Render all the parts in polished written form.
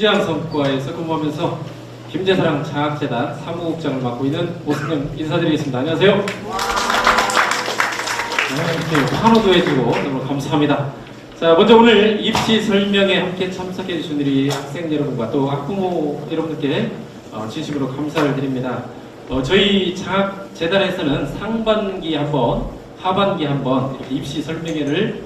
김재환 성과에서 근무하면서 김제사랑 장학재단 사무국장을 맡고 있는 오승영 인사드리겠습니다. 안녕하세요. 네, 이렇게 환호도 해주고 너무 감사합니다. 자, 먼저 오늘 입시 설명에 함께 참석해 주신 우리 학생 여러분과 또 학부모 여러분들께 진심으로 감사를 드립니다. 저희 장학재단에서는 상반기 한번, 하반기 한번 이렇게 입시 설명회를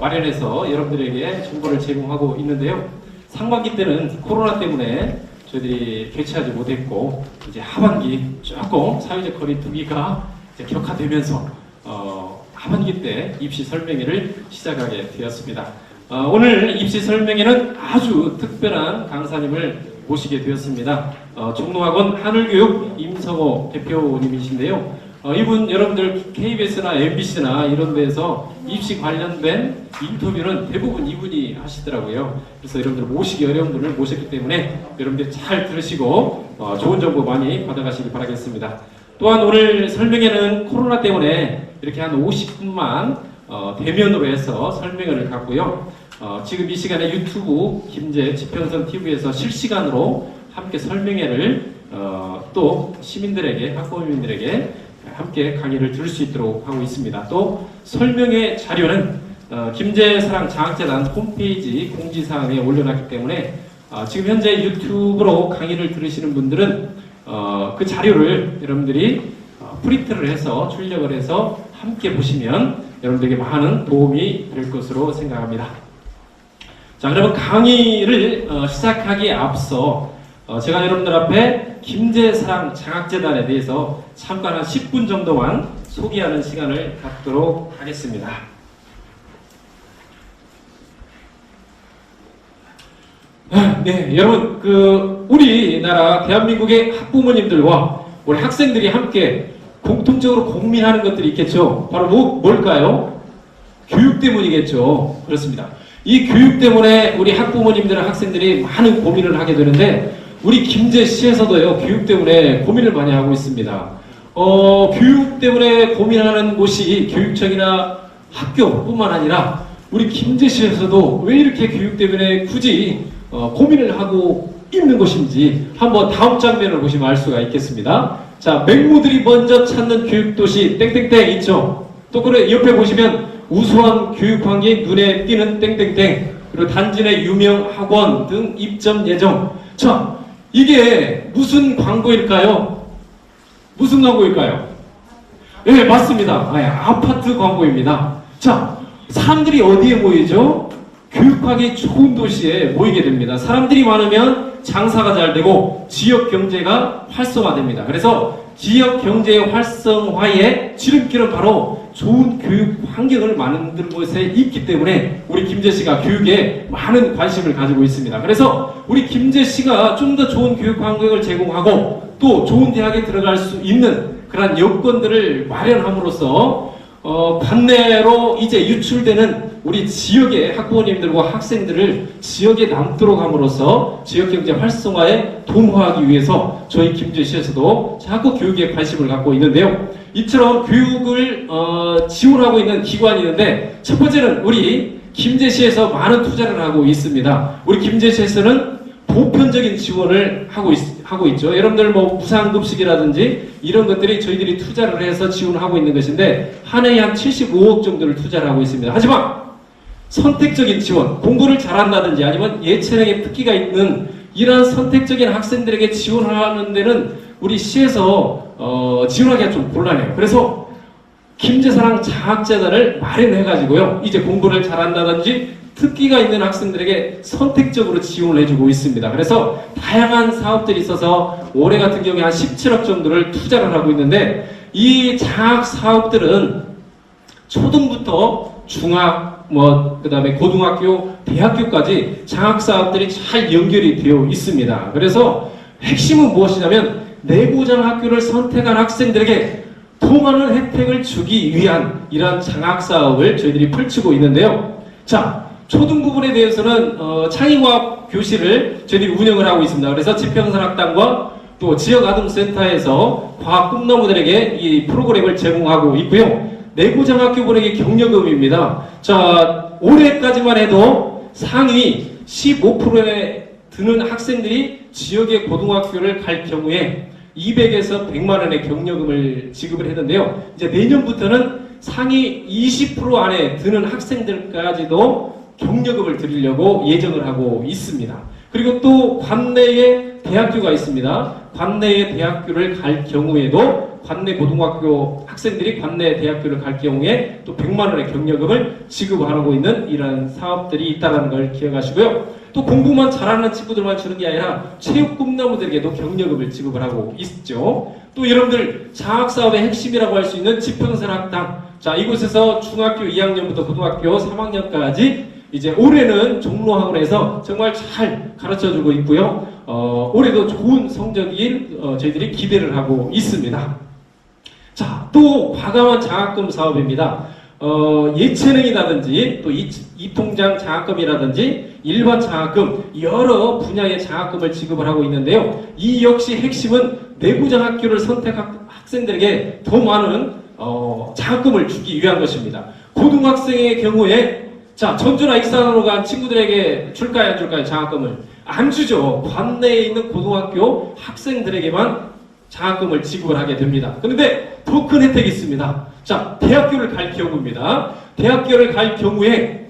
마련해서 여러분들에게 정보를 제공하고 있는데요. 상반기 때는 코로나 때문에 저희들이 개최하지 못했고, 이제 하반기 조금 사회적 거리두기가 이제 격화되면서 하반기 때 입시 설명회를 시작하게 되었습니다. 오늘 입시 설명회는 아주 특별한 강사님을 모시게 되었습니다. 종로학원 하늘교육 임성호 대표님이신데요. 이분 여러분들 KBS나 MBC나 이런 데서 입시 관련된 인터뷰는 대부분 이분이 하시더라고요. 그래서 여러분들 모시기 어려운 분을 모셨기 때문에 여러분들 잘 들으시고 좋은 정보 많이 받아가시기 바라겠습니다. 또한 오늘 설명회는 코로나 때문에 이렇게 한 50분만 대면으로 해서 설명회를 갖고요. 지금 이 시간에 유튜브 김제 지평선 TV에서 실시간으로 함께 설명회를 또 시민들에게, 학부모님들에게 함께 강의를 들을 수 있도록 하고 있습니다. 또 설명회 자료는 김제사랑 장학재단 홈페이지 공지사항에 올려놨기 때문에 지금 현재 유튜브로 강의를 들으시는 분들은 그 자료를 여러분들이 프린트를 해서 출력을 해서 함께 보시면 여러분들에게 많은 도움이 될 것으로 생각합니다. 자, 그러면 강의를 시작하기에 앞서 제가 여러분들 앞에 김제사랑 장학재단에 대해서 잠깐 한 10분 정도만 소개하는 시간을 갖도록 하겠습니다. 네, 여러분, 우리나라 대한민국의 학부모님들과 우리 학생들이 함께 공통적으로 고민하는 것들이 있겠죠. 바로 뭘까요? 교육 때문이겠죠. 그렇습니다. 이 교육 때문에 우리 학부모님들과 학생들이 많은 고민을 하게 되는데, 우리 김제시에서도요, 교육 때문에 고민을 많이 하고 있습니다. 교육 때문에 고민하는 곳이 교육청이나 학교뿐만 아니라 우리 김제시에서도 왜 이렇게 교육 때문에 굳이 고민을 하고 있는 것인지 한번 다음 장면을 보시면 알 수가 있겠습니다. 자, 맹모들이 먼저 찾는 교육도시 땡땡땡 있죠. 또 그래 옆에 보시면 우수한 교육 환경이 눈에 띄는 땡땡땡, 그리고 단지 내 유명 학원 등 입점 예정. 자, 이게 무슨 광고일까요? 무슨 광고일까요? 네, 맞습니다. 아파트 광고입니다. 자, 사람들이 어디에 모이죠? 교육하기 좋은 도시에 모이게 됩니다. 사람들이 많으면 장사가 잘 되고 지역 경제가 활성화됩니다. 그래서 지역 경제의 활성화의 지름길은 바로 좋은 교육 환경을 만드는 곳에 있기 때문에 우리 김제시가 교육에 많은 관심을 가지고 있습니다. 그래서 우리 김제시가 좀 더 좋은 교육 환경을 제공하고 또 좋은 대학에 들어갈 수 있는 그런 여건들을 마련함으로써 관내로 이제 유출되는 우리 지역의 학부모님들과 학생들을 지역에 남도록 함으로써 지역경제 활성화에 도모하기 위해서 저희 김제시에서도 자꾸 교육에 관심을 갖고 있는데요. 이처럼 교육을 지원하고 있는 기관이 있는데, 첫 번째는 우리 김제시에서 많은 투자를 하고 있습니다. 우리 김제시에서는 보편적인 지원을 하고 있죠. 여러분들 뭐 무상급식이라든지 이런 것들이 저희들이 투자를 해서 지원하고 있는 것인데, 한 해에 한 75억 정도를 투자를 하고 있습니다. 하지만 선택적인 지원, 공부를 잘한다든지 아니면 예체능에 특기가 있는 이러한 선택적인 학생들에게 지원하는 데는 우리 시에서 지원하기가 좀 곤란해요. 그래서 김제사랑 장학재단을 마련해가지고요, 이제 공부를 잘한다든지 특기가 있는 학생들에게 선택적으로 지원을 해주고 있습니다. 그래서 다양한 사업들이 있어서 올해 같은 경우에 한 17억 정도를 투자를 하고 있는데, 이 장학 사업들은 초등부터 중학, 그 다음에 고등학교, 대학교까지 장학 사업들이 잘 연결이 되어 있습니다. 그래서 핵심은 무엇이냐면 내고장 학교를 선택한 학생들에게 더 많은 혜택을 주기 위한 이러한 장학 사업을 저희들이 펼치고 있는데요. 자, 초등 부분에 대해서는 창의과학 교실을 저희들이 운영을 하고 있습니다. 그래서 지평선학당과 또 지역아동센터에서 과학 꿈나무들에게 이 프로그램을 제공하고 있고요. 내고장학교 보내기 격려금입니다. 자, 올해까지만 해도 상위 15%의 드는 학생들이 지역의 고등학교를 갈 경우에 200에서 100만 원의 경력금을 지급을 했는데요. 이제 내년부터는 상위 20% 안에 드는 학생들까지도 경력금을 드리려고 예정을 하고 있습니다. 그리고 또 관내에 대학교가 있습니다. 관내에 대학교를 갈 경우에도 관내 고등학교 학생들이 관내 대학교를 갈 경우에 또 100만 원의 경력금을 지급하고 있는 이런 사업들이 있다는 걸 기억하시고요. 또 공부만 잘하는 친구들만 주는 게 아니라 체육 꿈나무들에게도 경력금을 지급을 하고 있죠. 또 여러분들 장학사업의 핵심이라고 할 수 있는 지평선학당. 자, 이곳에서 중학교 2학년부터 고등학교 3학년까지 이제 올해는 종로학원에서 정말 잘 가르쳐주고 있고요. 올해도 좋은 성적이 저희들이 기대를 하고 있습니다. 자, 또 과감한 장학금 사업입니다. 예체능이라든지 또 이통장 장학금이라든지 일반 장학금 여러 분야의 장학금을 지급을 하고 있는데요. 이 역시 핵심은 내부장학교를 선택한 학생들에게 더 많은 장학금을 주기 위한 것입니다. 고등학생의 경우에 자, 전주나 익산으로 간 친구들에게 줄까요, 안 줄까요? 장학금을 안 주죠. 관내에 있는 고등학교 학생들에게만 장학금을 지급을 하게 됩니다. 그런데 더 큰 혜택이 있습니다. 자, 대학교를 갈 경우입니다. 대학교를 갈 경우에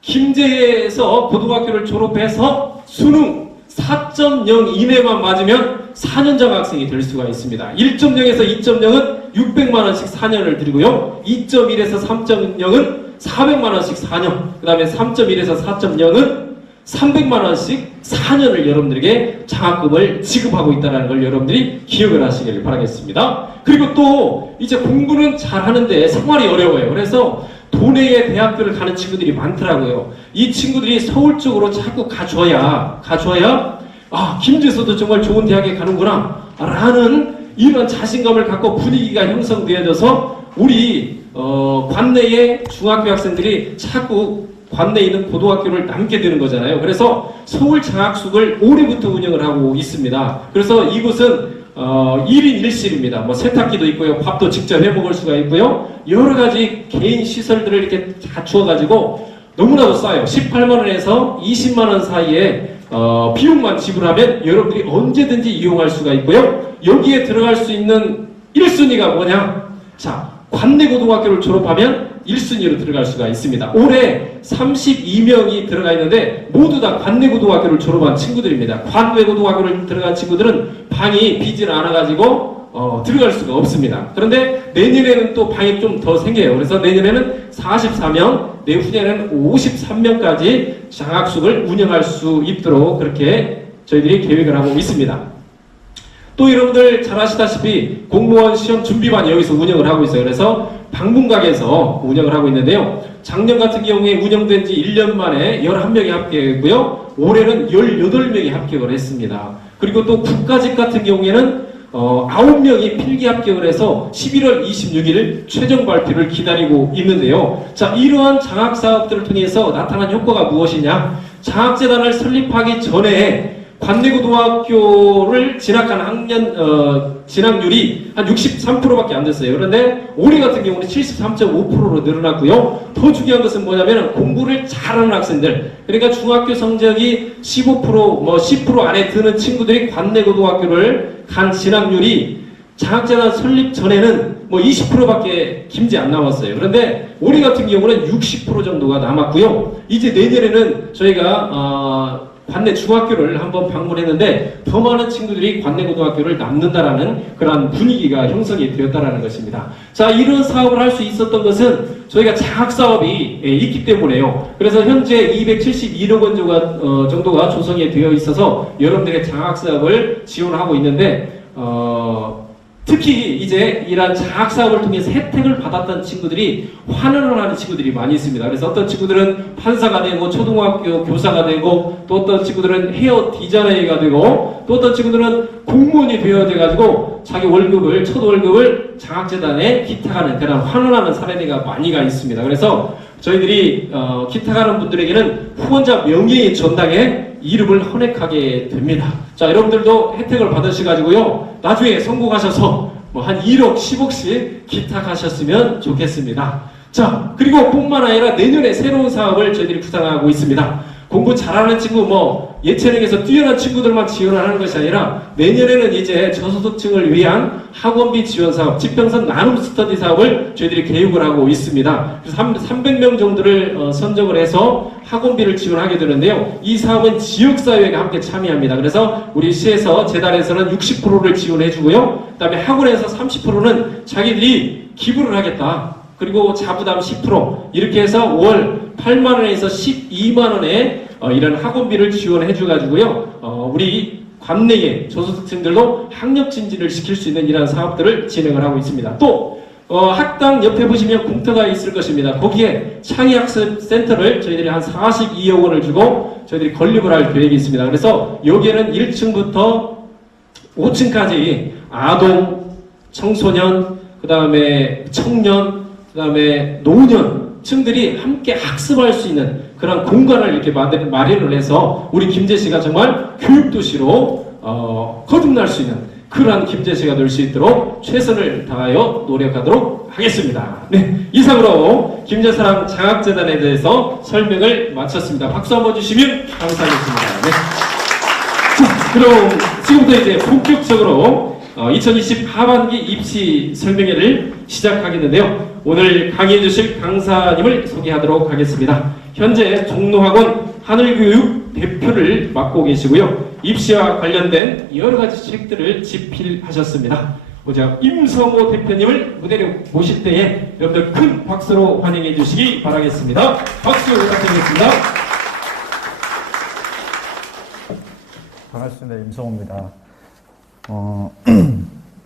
김제에서 고등학교를 졸업해서 수능 4.0 이내만 맞으면 4년 장학생이 될 수가 있습니다. 1.0에서 2.0은 600만 원씩 4년을 드리고요. 2.1에서 3.0은 400만 원씩 4년, 그 다음에 3.1에서 4.0은 300만 원씩 4년을 여러분들에게 장학금을 지급하고 있다는 걸 여러분들이 기억을 하시길 바라겠습니다. 그리고 또 이제 공부는 잘하는데 생활이 어려워요. 그래서 도내의 대학교를 가는 친구들이 많더라고요. 이 친구들이 서울 쪽으로 자꾸 가줘야 김제에서도 정말 좋은 대학에 가는구나 라는 이런 자신감을 갖고 분위기가 형성되어져서 우리 관내의 중학교 학생들이 자꾸 관내에 있는 고등학교를 남게 되는 거잖아요. 그래서 서울 장학숙을 올해부터 운영을 하고 있습니다. 그래서 이곳은 1인 1실입니다. 뭐 세탁기도 있고요. 밥도 직접 해 먹을 수가 있고요. 여러 가지 개인 시설들을 이렇게 갖추어가지고 너무나도 싸요. 18만 원에서 20만 원 사이에 비용만 지불하면 여러분들이 언제든지 이용할 수가 있고요. 여기에 들어갈 수 있는 1순위가 뭐냐? 자, 관내 고등학교를 졸업하면 1순위로 들어갈 수가 있습니다. 올해 32명이 들어가 있는데 모두 다 관내 고등학교를 졸업한 친구들입니다. 관내 고등학교를 들어간 친구들은 방이 비질 않아가지고 들어갈 수가 없습니다. 그런데 내년에는 또 방이 좀 더 생겨요. 그래서 내년에는 44명, 내후년에는 53명까지 장학숙을 운영할 수 있도록 그렇게 저희들이 계획을 하고 있습니다. 또 여러분들 잘 아시다시피 공무원 시험 준비반 여기서 운영을 하고 있어요. 그래서 방문각에서 운영을 하고 있는데요. 작년 같은 경우에 운영된 지 1년 만에 11명이 합격했고요. 올해는 18명이 합격을 했습니다. 그리고 또 국가직 같은 경우에는 9명이 필기 합격을 해서 11월 26일 최종 발표를 기다리고 있는데요. 자, 이러한 장학사업들을 통해서 나타난 효과가 무엇이냐? 장학재단을 설립하기 전에 관내고등학교를 진학한 학년 진학률이 한 63%밖에 안 됐어요. 그런데 올해 같은 경우는 73.5%로 늘어났고요. 더 중요한 것은 뭐냐면 공부를 잘하는 학생들, 그러니까 중학교 성적이 15% 10% 안에 드는 친구들이 관내고등학교를 간 진학률이 장학재단 설립 전에는 20%밖에 김지 안 남았어요. 그런데 올해 같은 경우는 60% 정도가 남았고요. 이제 내년에는 저희가 관내 중학교를 한번 방문했는데 더 많은 친구들이 관내 고등학교를 남는다라는 그런 분위기가 형성이 되었다라는 것입니다. 자, 이런 사업을 할 수 있었던 것은 저희가 장학사업이 있기 때문에요. 그래서 현재 271억 원 정도가 조성이 되어 있어서 여러분들의 장학사업을 지원하고 있는데 특히 이제 이러한 장학사업을 통해서 혜택을 받았던 친구들이 환원을 하는 친구들이 많이 있습니다. 그래서 어떤 친구들은 판사가 되고 초등학교 교사가 되고 또 어떤 친구들은 헤어 디자이너가 되고 또 어떤 친구들은 공무원이 되어가지고 자기 월급을 첫 월급을 장학재단에 기탁하는 그런 환원하는 사례가 많이가 있습니다. 그래서 저희들이 기탁하는 분들에게는 후원자 명예의 전당에 이름을 헌액하게 됩니다. 자, 여러분들도 혜택을 받으셔가지고요. 나중에 성공하셔서 한 1억, 10억씩 기탁하셨으면 좋겠습니다. 자, 그리고 뿐만 아니라 내년에 새로운 사업을 저희들이 구상하고 있습니다. 공부 잘하는 친구, 뭐 예체능에서 뛰어난 친구들만 지원을 하는 것이 아니라 내년에는 이제 저소득층을 위한 학원비 지원 사업, 지평선 나눔 스터디 사업을 저희들이 계획을 하고 있습니다. 그래서 300명 정도를 선정을 해서 학원비를 지원하게 되는데요. 이 사업은 지역사회가 함께 참여합니다. 그래서 우리 시에서 재단에서는 60%를 지원해 주고요. 그 다음에 학원에서 30%는 자기들이 기부를 하겠다. 그리고 자부담 10% 이렇게 해서 월 8만 원에서 12만 원에 이런 학원비를 지원해 줘가지고요. 우리 관내의 저소득층들도 학력 진진을 시킬 수 있는 이런 사업들을 진행을 하고 있습니다. 또 학당 옆에 보시면 공터가 있을 것입니다. 거기에 창의학습센터를 저희들이 한 42억 원을 주고 저희들이 건립을 할 계획이 있습니다. 그래서 여기에는 1층부터 5층까지 아동, 청소년, 그 다음에 청년, 그 다음에 노년층들이 함께 학습할 수 있는 그런 공간을 이렇게 마련을 해서 우리 김제시가 정말 교육도시로 거듭날 수 있는 그러한 김제시가 될 수 있도록 최선을 다하여 노력하도록 하겠습니다. 네, 이상으로 김제사랑 장학재단에 대해서 설명을 마쳤습니다. 박수 한번 주시면 감사하겠습니다. 네. 자, 그럼 지금부터 이제 본격적으로 2020 하반기 입시 설명회를 시작하겠는데요. 오늘 강의해 주실 강사님을 소개하도록 하겠습니다. 현재 종로학원 하늘교육 대표를 맡고 계시고요. 입시와 관련된 여러 가지 책들을 집필하셨습니다. 보자 임성호 대표님을 무대로 모실 때에 여러분들 큰 박수로 환영해 주시기 바라겠습니다. 박수 부탁드리겠습니다. 반갑습니다. 임성호입니다.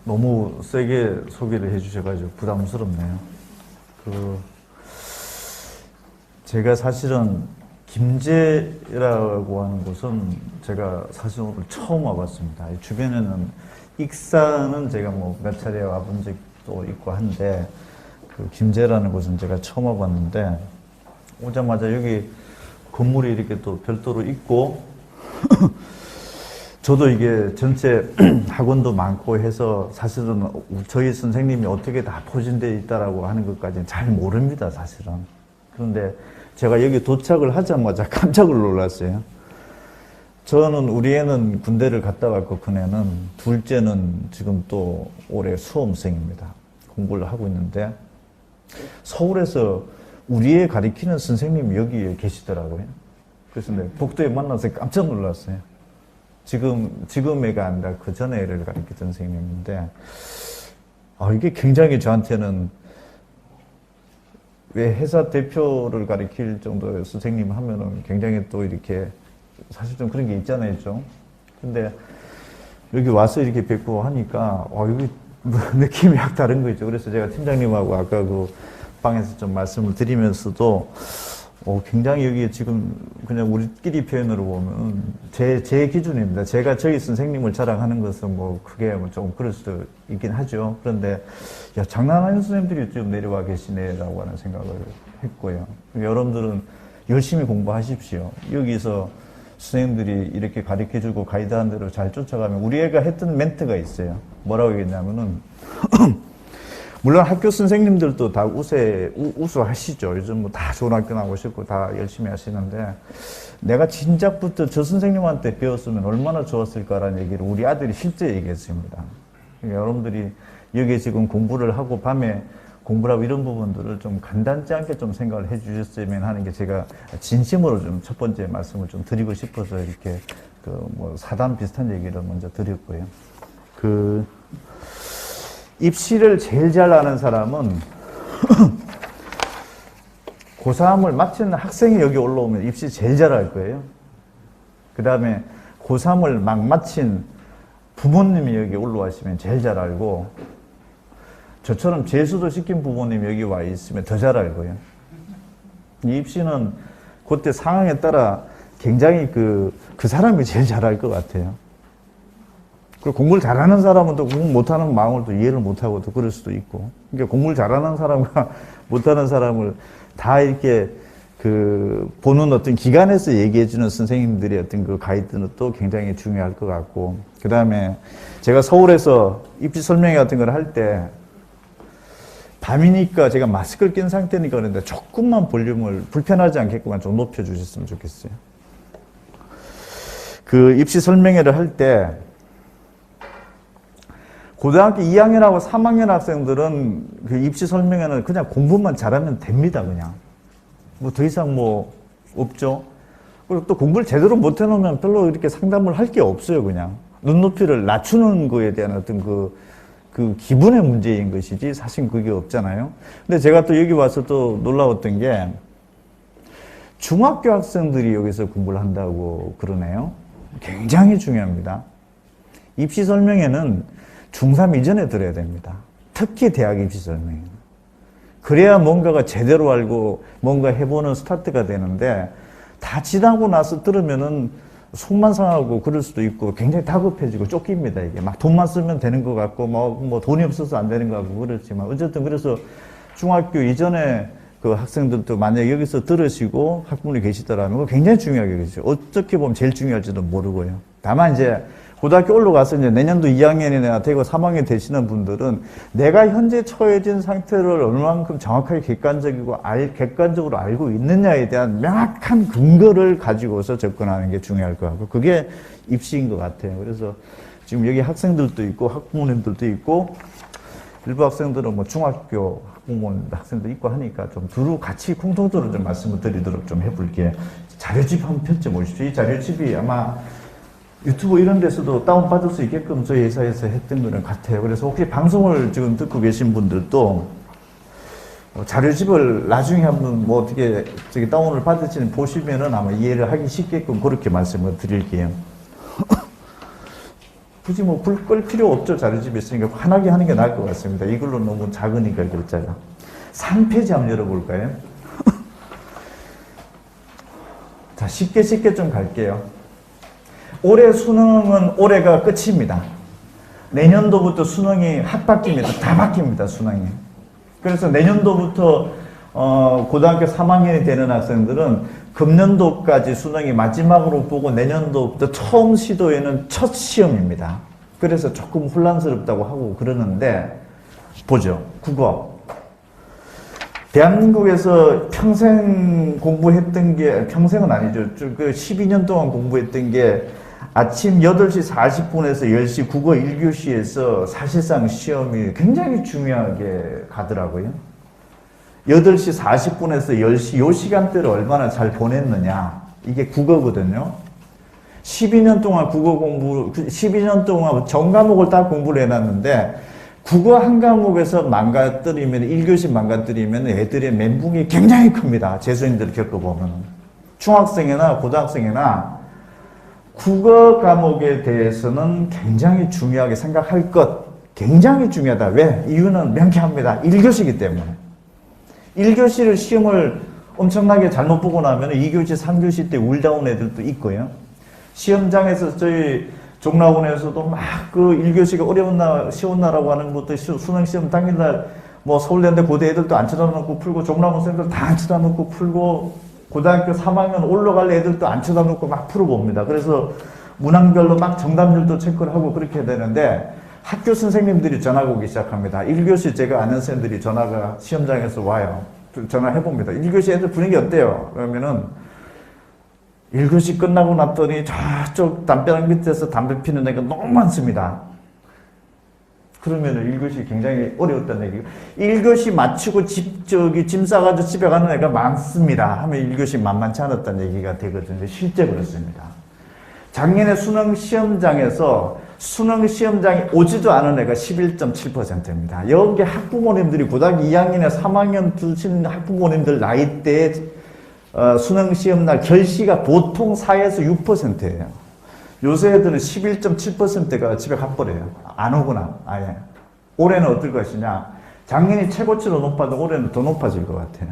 너무 세게 소개를 해주셔가지고 부담스럽네요. 제가 사실은 김제라고 하는 곳은 제가 사실 오늘 처음 와봤습니다. 주변에는 익산은 제가 뭐 몇 차례 와본 적도 있고 한데 그 김제라는 곳은 제가 처음 와봤는데 오자마자 여기 건물이 이렇게 또 별도로 있고 저도 이게 전체 학원도 많고 해서 사실은 저희 선생님이 어떻게 다 포진되어 있다라고 하는 것까지는 잘 모릅니다, 사실은. 그런데 제가 여기 도착을 하자마자 깜짝 놀랐어요. 저는 우리 애는 군대를 갔다 왔고 큰애는 둘째는 지금 또 올해 수험생입니다. 공부를 하고 있는데 서울에서 우리 애 가르치는 선생님이 여기에 계시더라고요. 그래서 복도에 만나서 깜짝 놀랐어요. 지금 애가 아니라 그 전에 애를 가르치던 선생님인데, 이게 굉장히 저한테는 왜 회사 대표를 가르칠 정도의 선생님 하면은 굉장히 또 이렇게 사실 좀 그런 게 있잖아요, 좀. 근데 여기 와서 이렇게 뵙고 하니까, 여기 느낌이 확 다른 거죠. 그래서 제가 팀장님하고 아까 그 방에서 좀 말씀을 드리면서도 굉장히 여기 지금 그냥 우리끼리 표현으로 보면 제 기준입니다. 제가 저희 선생님을 자랑하는 것은 뭐 크게 좀 그럴 수도 있긴 하죠. 그런데 야, 장난하는 선생님들이 좀 내려와 계시네라고 하는 생각을 했고요. 여러분들은 열심히 공부하십시오. 여기서 선생님들이 이렇게 가르쳐주고 가이드한 대로 잘 쫓아가면 우리 애가 했던 멘트가 있어요. 뭐라고 얘기했냐면은 물론 학교 선생님들도 다 우수하시죠. 요즘 뭐 다 좋은 학교 나오시고 다 열심히 하시는데 내가 진작부터 저 선생님한테 배웠으면 얼마나 좋았을까라는 얘기를 우리 아들이 실제 얘기했습니다. 그러니까 여러분들이 여기 지금 공부를 하고 밤에 공부를 하고 이런 부분들을 좀 간단치 않게 좀 생각을 해 주셨으면 하는 게 제가 진심으로 좀 첫 번째 말씀을 좀 드리고 싶어서 이렇게 뭐 사담 비슷한 얘기를 먼저 드렸고요. 입시를 제일 잘 아는 사람은 고3을 마치는 학생이 여기 올라오면 입시 제일 잘 할 거예요. 그 다음에 고3을 막 마친 부모님이 여기 올라와시면 제일 잘 알고, 저처럼 재수도 시킨 부모님이 여기 와 있으면 더 잘 알고요. 이 입시는 그때 상황에 따라 굉장히 그 사람이 제일 잘 알 것 같아요. 그리고 공부를 잘하는 사람은 또 공부 못하는 마음을 또 이해를 못하고 또 그럴 수도 있고. 그러니까 공부를 잘하는 사람과 못하는 사람을 다 이렇게 보는 어떤 기관에서 얘기해주는 선생님들의 어떤 그 가이드는 또 굉장히 중요할 것 같고. 그 다음에 제가 서울에서 입시 설명회 같은 걸 할 때 밤이니까 제가 마스크를 낀 상태니까 그런데 조금만 볼륨을 불편하지 않게끔만 좀 높여주셨으면 좋겠어요. 그 입시 설명회를 할 때 고등학교 2학년하고 3학년 학생들은 그 입시 설명회는 그냥 공부만 잘하면 됩니다. 그냥 뭐 더 이상 뭐 없죠. 그리고 또 공부를 제대로 못 해놓으면 별로 이렇게 상담을 할 게 없어요. 그냥 눈높이를 낮추는 거에 대한 어떤 그 기분의 문제인 것이지 사실 그게 없잖아요. 근데 제가 또 여기 와서 또 놀라웠던 게 중학교 학생들이 여기서 공부를 한다고 그러네요. 굉장히 중요합니다. 입시 설명회는 중3 이전에 들어야 됩니다. 특히 대학 입시 설명회. 그래야 뭔가가 제대로 알고 뭔가 해보는 스타트가 되는데 다 지나고 나서 들으면은 속만 상하고 그럴 수도 있고 굉장히 다급해지고 쫓깁니다. 이게 막 돈만 쓰면 되는 것 같고 뭐 돈이 없어서 안 되는 것 같고 그렇지만 어쨌든 그래서 중학교 이전에 그 학생들도 만약에 여기서 들으시고 학부모님 계시더라면 그거 굉장히 중요하게 계시죠. 어떻게 보면 제일 중요할지도 모르고요. 다만 이제 고등학교 올라가서 이제 내년도 2학년이나 되고 3학년 되시는 분들은 내가 현재 처해진 상태를 얼마만큼 정확하게 객관적으로 알고 있느냐에 대한 명확한 근거를 가지고서 접근하는 게 중요할 것 같고 그게 입시인 것 같아요. 그래서 지금 여기 학생들도 있고 학부모님들도 있고 일부 학생들은 뭐 중학교 학부모 학생도 있고 하니까 좀 두루 같이 공통적으로 좀 말씀을 드리도록 좀 해볼게요. 자료집 한번 펼쳐 보십시오. 이 자료집이 아마 유튜브 이런 데서도 다운받을 수 있게끔 저희 회사에서 했던 거는 같아요. 그래서 혹시 방송을 지금 듣고 계신 분들도 자료집을 나중에 한번 뭐 어떻게 저기 다운을 받으시는 보시면은 아마 이해를 하기 쉽게끔 그렇게 말씀을 드릴게요. 굳이 뭐 불 끌 필요 없죠. 자료집이 있으니까 환하게 하는 게 나을 것 같습니다. 이걸로 너무 작으니까 글자가. 3페이지 한번 열어볼까요? 자, 쉽게 좀 갈게요. 올해 수능은 올해가 끝입니다. 내년도부터 수능이 확 바뀝니다. 다 바뀝니다. 수능이. 그래서 내년도부터 고등학교 3학년이 되는 학생들은 금년도까지 수능이 마지막으로 보고 내년도부터 처음 시도에는 첫 시험입니다. 그래서 조금 혼란스럽다고 하고 그러는데 보죠. 국어. 대한민국에서 평생 공부했던 게 평생은 아니죠. 그 12년 동안 공부했던 게 아침 8시 40분에서 10시 국어 1교시에서 사실상 시험이 굉장히 중요하게 가더라고요. 8시 40분에서 10시 요 시간대를 얼마나 잘 보냈느냐. 이게 국어거든요. 12년 동안 국어 공부, 12년 동안 전 과목을 다 공부를 해놨는데 국어 한 과목에서 망가뜨리면 1교시 망가뜨리면 애들의 멘붕이 굉장히 큽니다. 재수생들 겪어보면. 중학생이나 고등학생이나 국어 과목에 대해서는 굉장히 중요하게 생각할 것. 굉장히 중요하다. 왜? 이유는 명쾌합니다. 1교시이기 때문에. 1교시를 시험을 엄청나게 잘못 보고 나면 2교시, 3교시 때 울다운 애들도 있고요. 시험장에서 저희 종락원에서도 막 그 1교시가 어려운 날, 쉬운 날라고 하는 것도 수능시험 당일날 뭐 서울대인데 고대 애들도 안 쳐다놓고 풀고 종락원 쌤들 다 안 쳐다놓고 풀고 고등학교 3학년 올라갈 애들도 안 쳐다놓고 막 풀어봅니다. 그래서 문항별로 막 정답률도 체크를 하고 그렇게 되는데 학교 선생님들이 전화가 오기 시작합니다. 1교시 제가 아는 쌤들이 전화가 시험장에서 와요. 전화해봅니다. 1교시 애들 분위기 어때요? 그러면은 1교시 끝나고 났더니 저쪽 담벼락 밑에서 담배 피는 애가 너무 많습니다. 그러면은 1교시 굉장히 어려웠다는 얘기고 1교시 마치고 짐 싸가지고 집에 가는 애가 많습니다. 하면 1교시 만만치 않았다는 얘기가 되거든요. 실제 그렇습니다. 작년에 수능 시험장에 오지도 않은 애가 11.7%입니다. 여기 학부모님들이 고등학교 2학년에 3학년 두신 학부모님들 나이대에 수능 시험날 결시가 보통 4에서 6%예요. 요새 애들은 11.7%가 집에 가버려요. 안 오거나 아예. 올해는 어떨 것이냐. 작년이 최고치로 높아도 올해는 더 높아질 것 같아요.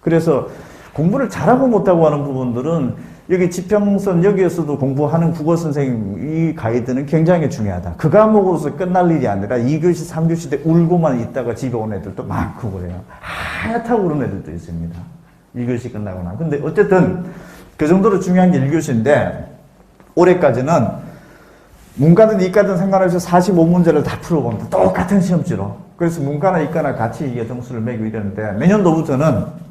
그래서 공부를 잘하고 못하고 하는 부분들은 여기 지평선 여기에서도 공부하는 국어 선생님 이 가이드는 굉장히 중요하다. 그 과목으로서 끝날 일이 아니라 2교시, 3교시 때 울고만 있다가 집에 온 애들도 많고 그래요. 하얗다고 그런 애들도 있습니다. 1교시 끝나고 나. 근데 어쨌든 그 정도로 중요한 게 1교시인데 올해까지는 문과든 이과든 상관없이 45문제를 다 풀어봅니다. 똑같은 시험지로. 그래서 문과나 이과나 같이 이게 점수를 매기고 이러는데 내년도부터는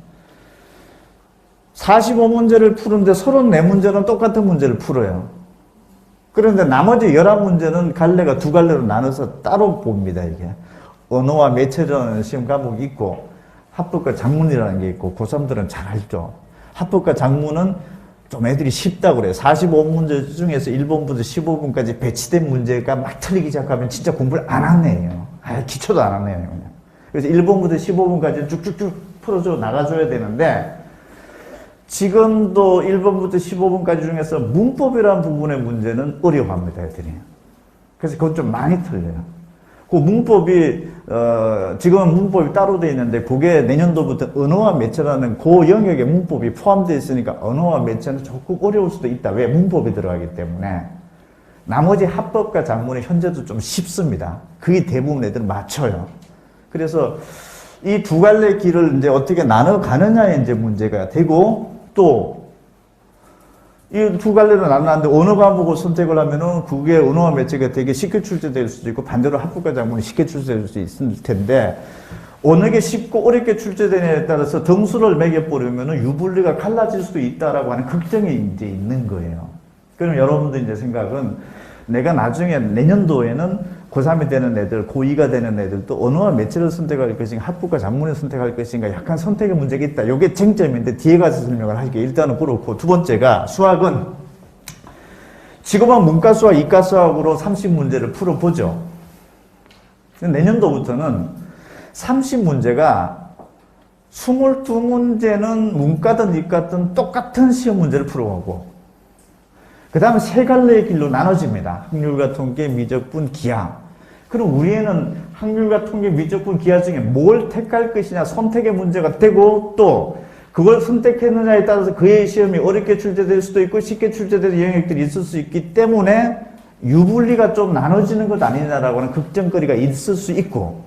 45문제를 푸는데 34문제는 똑같은 문제를 풀어요. 그런데 나머지 11문제는 갈래가 두 갈래로 나눠서 따로 봅니다, 이게. 언어와 매체라는 시험 과목이 있고, 합법과 작문이라는 게 있고, 고3들은 잘 알죠. 합법과 작문은 좀 애들이 쉽다고 그래요. 45문제 중에서 1번부터 15번까지 배치된 문제가 막 틀리기 시작하면 진짜 공부를 안 한 애예요. 기초도 안 한 애예요, 그냥. 그래서 1번부터 15번까지 쭉쭉쭉 풀어줘 나가줘야 되는데, 지금도 1번부터 15번까지 중에서 문법이라는 부분의 문제는 어려워합니다, 애들이. 그래서 그건 좀 많이 틀려요. 그 문법이, 지금은 문법이 따로 되어 있는데, 그게 내년도부터 언어와 매체라는 그 영역에 문법이 포함되어 있으니까 언어와 매체는 조금 어려울 수도 있다. 왜? 문법이 들어가기 때문에. 나머지 합법과 작문이 현재도 좀 쉽습니다. 그게 대부분 애들 맞춰요. 그래서 이 두 갈래 길을 이제 어떻게 나눠가느냐에 이제 문제가 되고, 또 이 두 갈래로 나눠놨는데 어느 과목을 선택을 하면은 그게 언어와 매체가 되게 쉽게 출제될 수도 있고 반대로 합법과 작문이 쉽게 출제될 수 있을 텐데 어느 게 쉽고 어렵게 출제되냐에 따라서 점수를 매겨버리면은 유불리가 갈라질 수도 있다라고 하는 걱정이 이제 있는 거예요. 그럼 여러분들 이제 생각은 내가 나중에 내년도에는 고3이 되는 애들, 고2가 되는 애들도 언어와 매체를 선택할 것인가, 합법과 작문을 선택할 것인가, 약간 선택의 문제가 있다. 이게 쟁점인데 뒤에 가서 설명을 할게요. 일단은 그렇고, 두 번째가 수학은 지금은 문과 수학, 이과 수학으로 30문제를 풀어보죠. 내년도부터는 30문제가 22문제는 문과든 이과든 똑같은 시험 문제를 풀어보고, 그 다음에 세 갈래의 길로 나눠집니다. 확률과 통계, 미적분, 기하. 그럼 우리는 확률과 통계, 미적분, 기하 중에 뭘 택할 것이냐 선택의 문제가 되고 또 그걸 선택했느냐에 따라서 그의 시험이 어렵게 출제될 수도 있고 쉽게 출제되는 영역들이 있을 수 있기 때문에 유불리가 좀 나눠지는 것 아니냐라고 하는 걱정거리가 있을 수 있고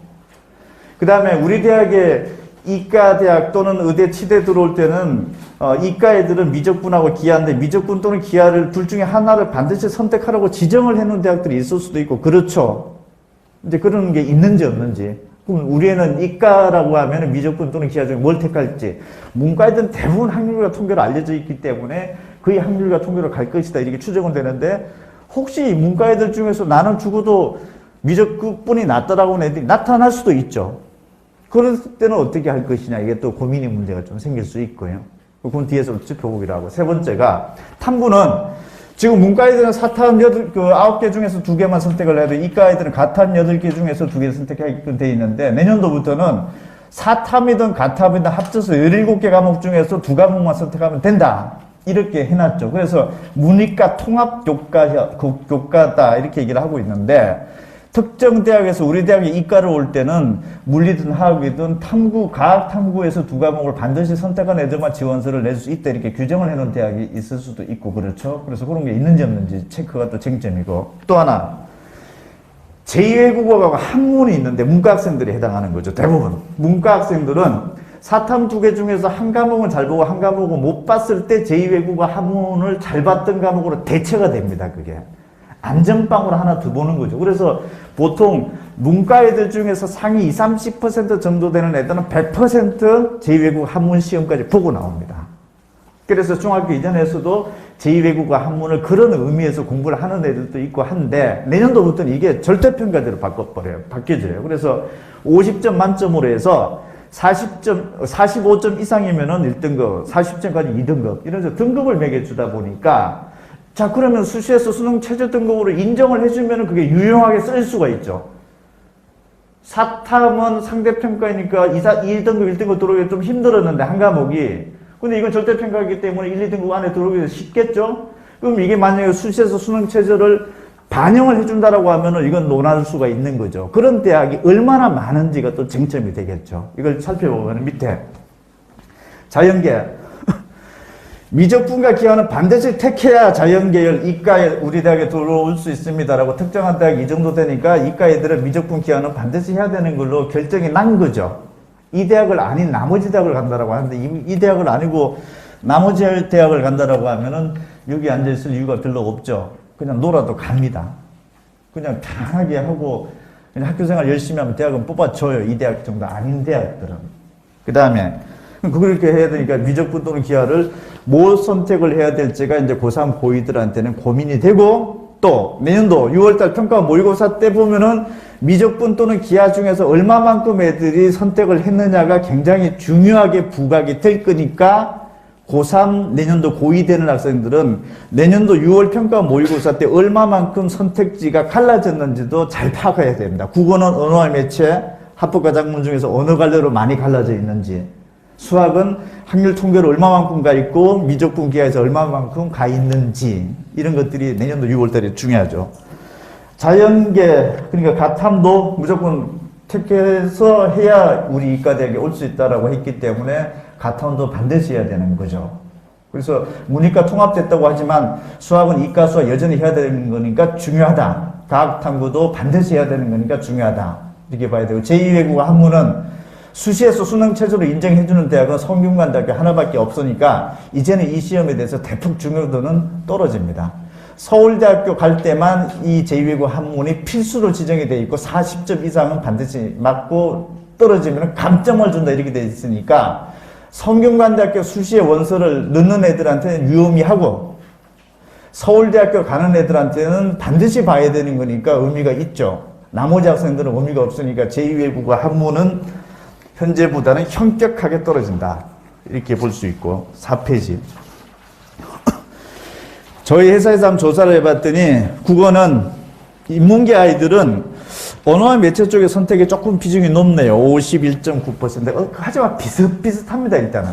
그 다음에 우리 대학의 이과대학 또는 의대, 치대 들어올 때는 이과 애들은 미적분하고 기하인데 미적분 또는 기하를 둘 중에 하나를 반드시 선택하라고 지정을 해놓은 대학들이 있을 수도 있고 그렇죠. 이제 그런 게 있는지 없는지. 그럼 우리 애는 이과라고 하면 미적분 또는 기하 중에 뭘 택할지. 문과 애들은 대부분 확률과 통계로 알려져 있기 때문에 거의 확률과 통계로 갈 것이다 이렇게 추정은 되는데 혹시 문과 애들 중에서 나는 죽어도 미적분이 낫다라고 하는 애들이 나타날 수도 있죠. 그럴 때는 어떻게 할 것이냐 이게 또 고민의 문제가 좀 생길 수 있고요. 그건 뒤에서 짚어보기로 하고 세 번째가 탐구는 지금 문과 애들은 사탐 9개 중에서 2개만 선택을 해도 이과 애들은 가탐 8개 중에서 2개 선택하게끔 되어 있는데 내년도부터는 사탐이든 가탐이든 합쳐서 17개 과목 중에서 2과목만 선택하면 된다. 이렇게 해놨죠. 그래서 문이과 통합 교과다 이렇게 얘기를 하고 있는데 특정 대학에서 우리 대학에 이과를 올 때는 물리든 화학이든 탐구, 과학 탐구에서 2과목을 반드시 선택한 애들만 지원서를 낼 수 있다 이렇게 규정을 해놓은 대학이 있을 수도 있고 그렇죠. 그래서 그런 게 있는지 없는지 체크가 또 쟁점이고 또 하나 제2외국어가 한문이 있는데 문과 학생들이 해당하는 거죠. 대부분 문과 학생들은 사탐 2개 중에서 한 과목은 잘 보고 한 과목은 못 봤을 때 제2외국어 한문을 잘 봤던 과목으로 대체가 됩니다. 그게 안전빵으로 하나 더 보는 거죠. 그래서 보통 문과 애들 중에서 상위 20, 30% 정도 되는 애들은 100% 제2외국어 한문 시험까지 보고 나옵니다. 그래서 중학교 이전에서도 제2외국어 한문을 그런 의미에서 공부를 하는 애들도 있고 한데 내년도부터는 이게 절대평가제로 바뀌어져요. 그래서 50점 만점으로 해서 45점 이상이면은 1등급, 40점까지 2등급 이런 등급을 매겨주다 보니까 자, 그러면 수시에서 수능 최저 등급으로 인정을 해주면 그게 유용하게 쓸 수가 있죠. 사탐은 상대평가니까 1등급, 1등급 들어오기 좀 힘들었는데, 한 과목이. 근데 이건 절대평가이기 때문에 1, 2등급 안에 들어오기 쉽겠죠? 그럼 이게 만약에 수시에서 수능 최저를 반영을 해준다라고 하면은 이건 논할 수가 있는 거죠. 그런 대학이 얼마나 많은지가 또 쟁점이 되겠죠. 이걸 살펴보면 밑에 자연계. 미적분과 기하는 반드시 택해야 자연계열 이과에 우리 대학에 들어올 수 있습니다라고 특정한 대학이 이 정도 되니까 이과 애들은 미적분 기하는 반드시 해야 되는 걸로 결정이 난 거죠. 이 대학을 아닌 나머지 대학을 간다라고 하는데 이 대학을 아니고 나머지 대학을 간다라고 하면은 여기 앉아있을 이유가 별로 없죠. 그냥 놀아도 갑니다. 그냥 편하게 하고 그냥 학교생활 열심히 하면 대학은 뽑아줘요. 이 대학 정도 아닌 대학들은. 그 다음에 그렇게 해야 되니까 미적분 또는 기하를 뭘 선택을 해야 될지가 이제 고3 고이들한테는 고민이 되고 또 내년도 6월달 평가 모의고사 때 보면은 미적분 또는 기하 중에서 얼마만큼 애들이 선택을 했느냐가 굉장히 중요하게 부각이 될 거니까 고3 내년도 고2 되는 학생들은 내년도 6월 평가 모의고사 때 얼마만큼 선택지가 갈라졌는지도 잘 파악해야 됩니다. 국어는 언어와 매체, 합법과 작문 중에서 어느 갈래로 많이 갈라져 있는지, 수학은 확률 통계로 얼마만큼 가 있고 미적분 기하에서 얼마만큼 가 있는지, 이런 것들이 내년도 6월달에 중요하죠. 자연계, 그러니까 가탐도 무조건 택해서 해야 우리 이과대학에 올 수 있다라고 했기 때문에 가탐도 반드시 해야 되는 거죠. 그래서 문이과 통합됐다고 하지만 수학은 이과 수학 여전히 해야 되는 거니까 중요하다. 과학탐구도 반드시 해야 되는 거니까 중요하다. 이렇게 봐야 되고, 제2외국어 한문은 수시에서 수능 최저로 인정해주는 대학은 성균관대학교 하나밖에 없으니까 이제는 이 시험에 대해서 대폭 중요도는 떨어집니다. 서울대학교 갈 때만 이 제2외국어 한문이 필수로 지정이 되어 있고 40점 이상은 반드시 맞고 떨어지면 감점을 준다 이렇게 되어 있으니까 성균관대학교 수시에 원서를 넣는 애들한테는 유의미하고 서울대학교 가는 애들한테는 반드시 봐야 되는 거니까 의미가 있죠. 나머지 학생들은 의미가 없으니까 제2외국어 한문은 현재보다는 현격하게 떨어진다. 이렇게 볼 수 있고 4페이지. 저희 회사에서 한번 조사를 해봤더니 국어는 인문계 아이들은 언어와 매체 쪽의 선택이 조금 비중이 높네요. 51.9%. 하지만 비슷비슷합니다, 일단은.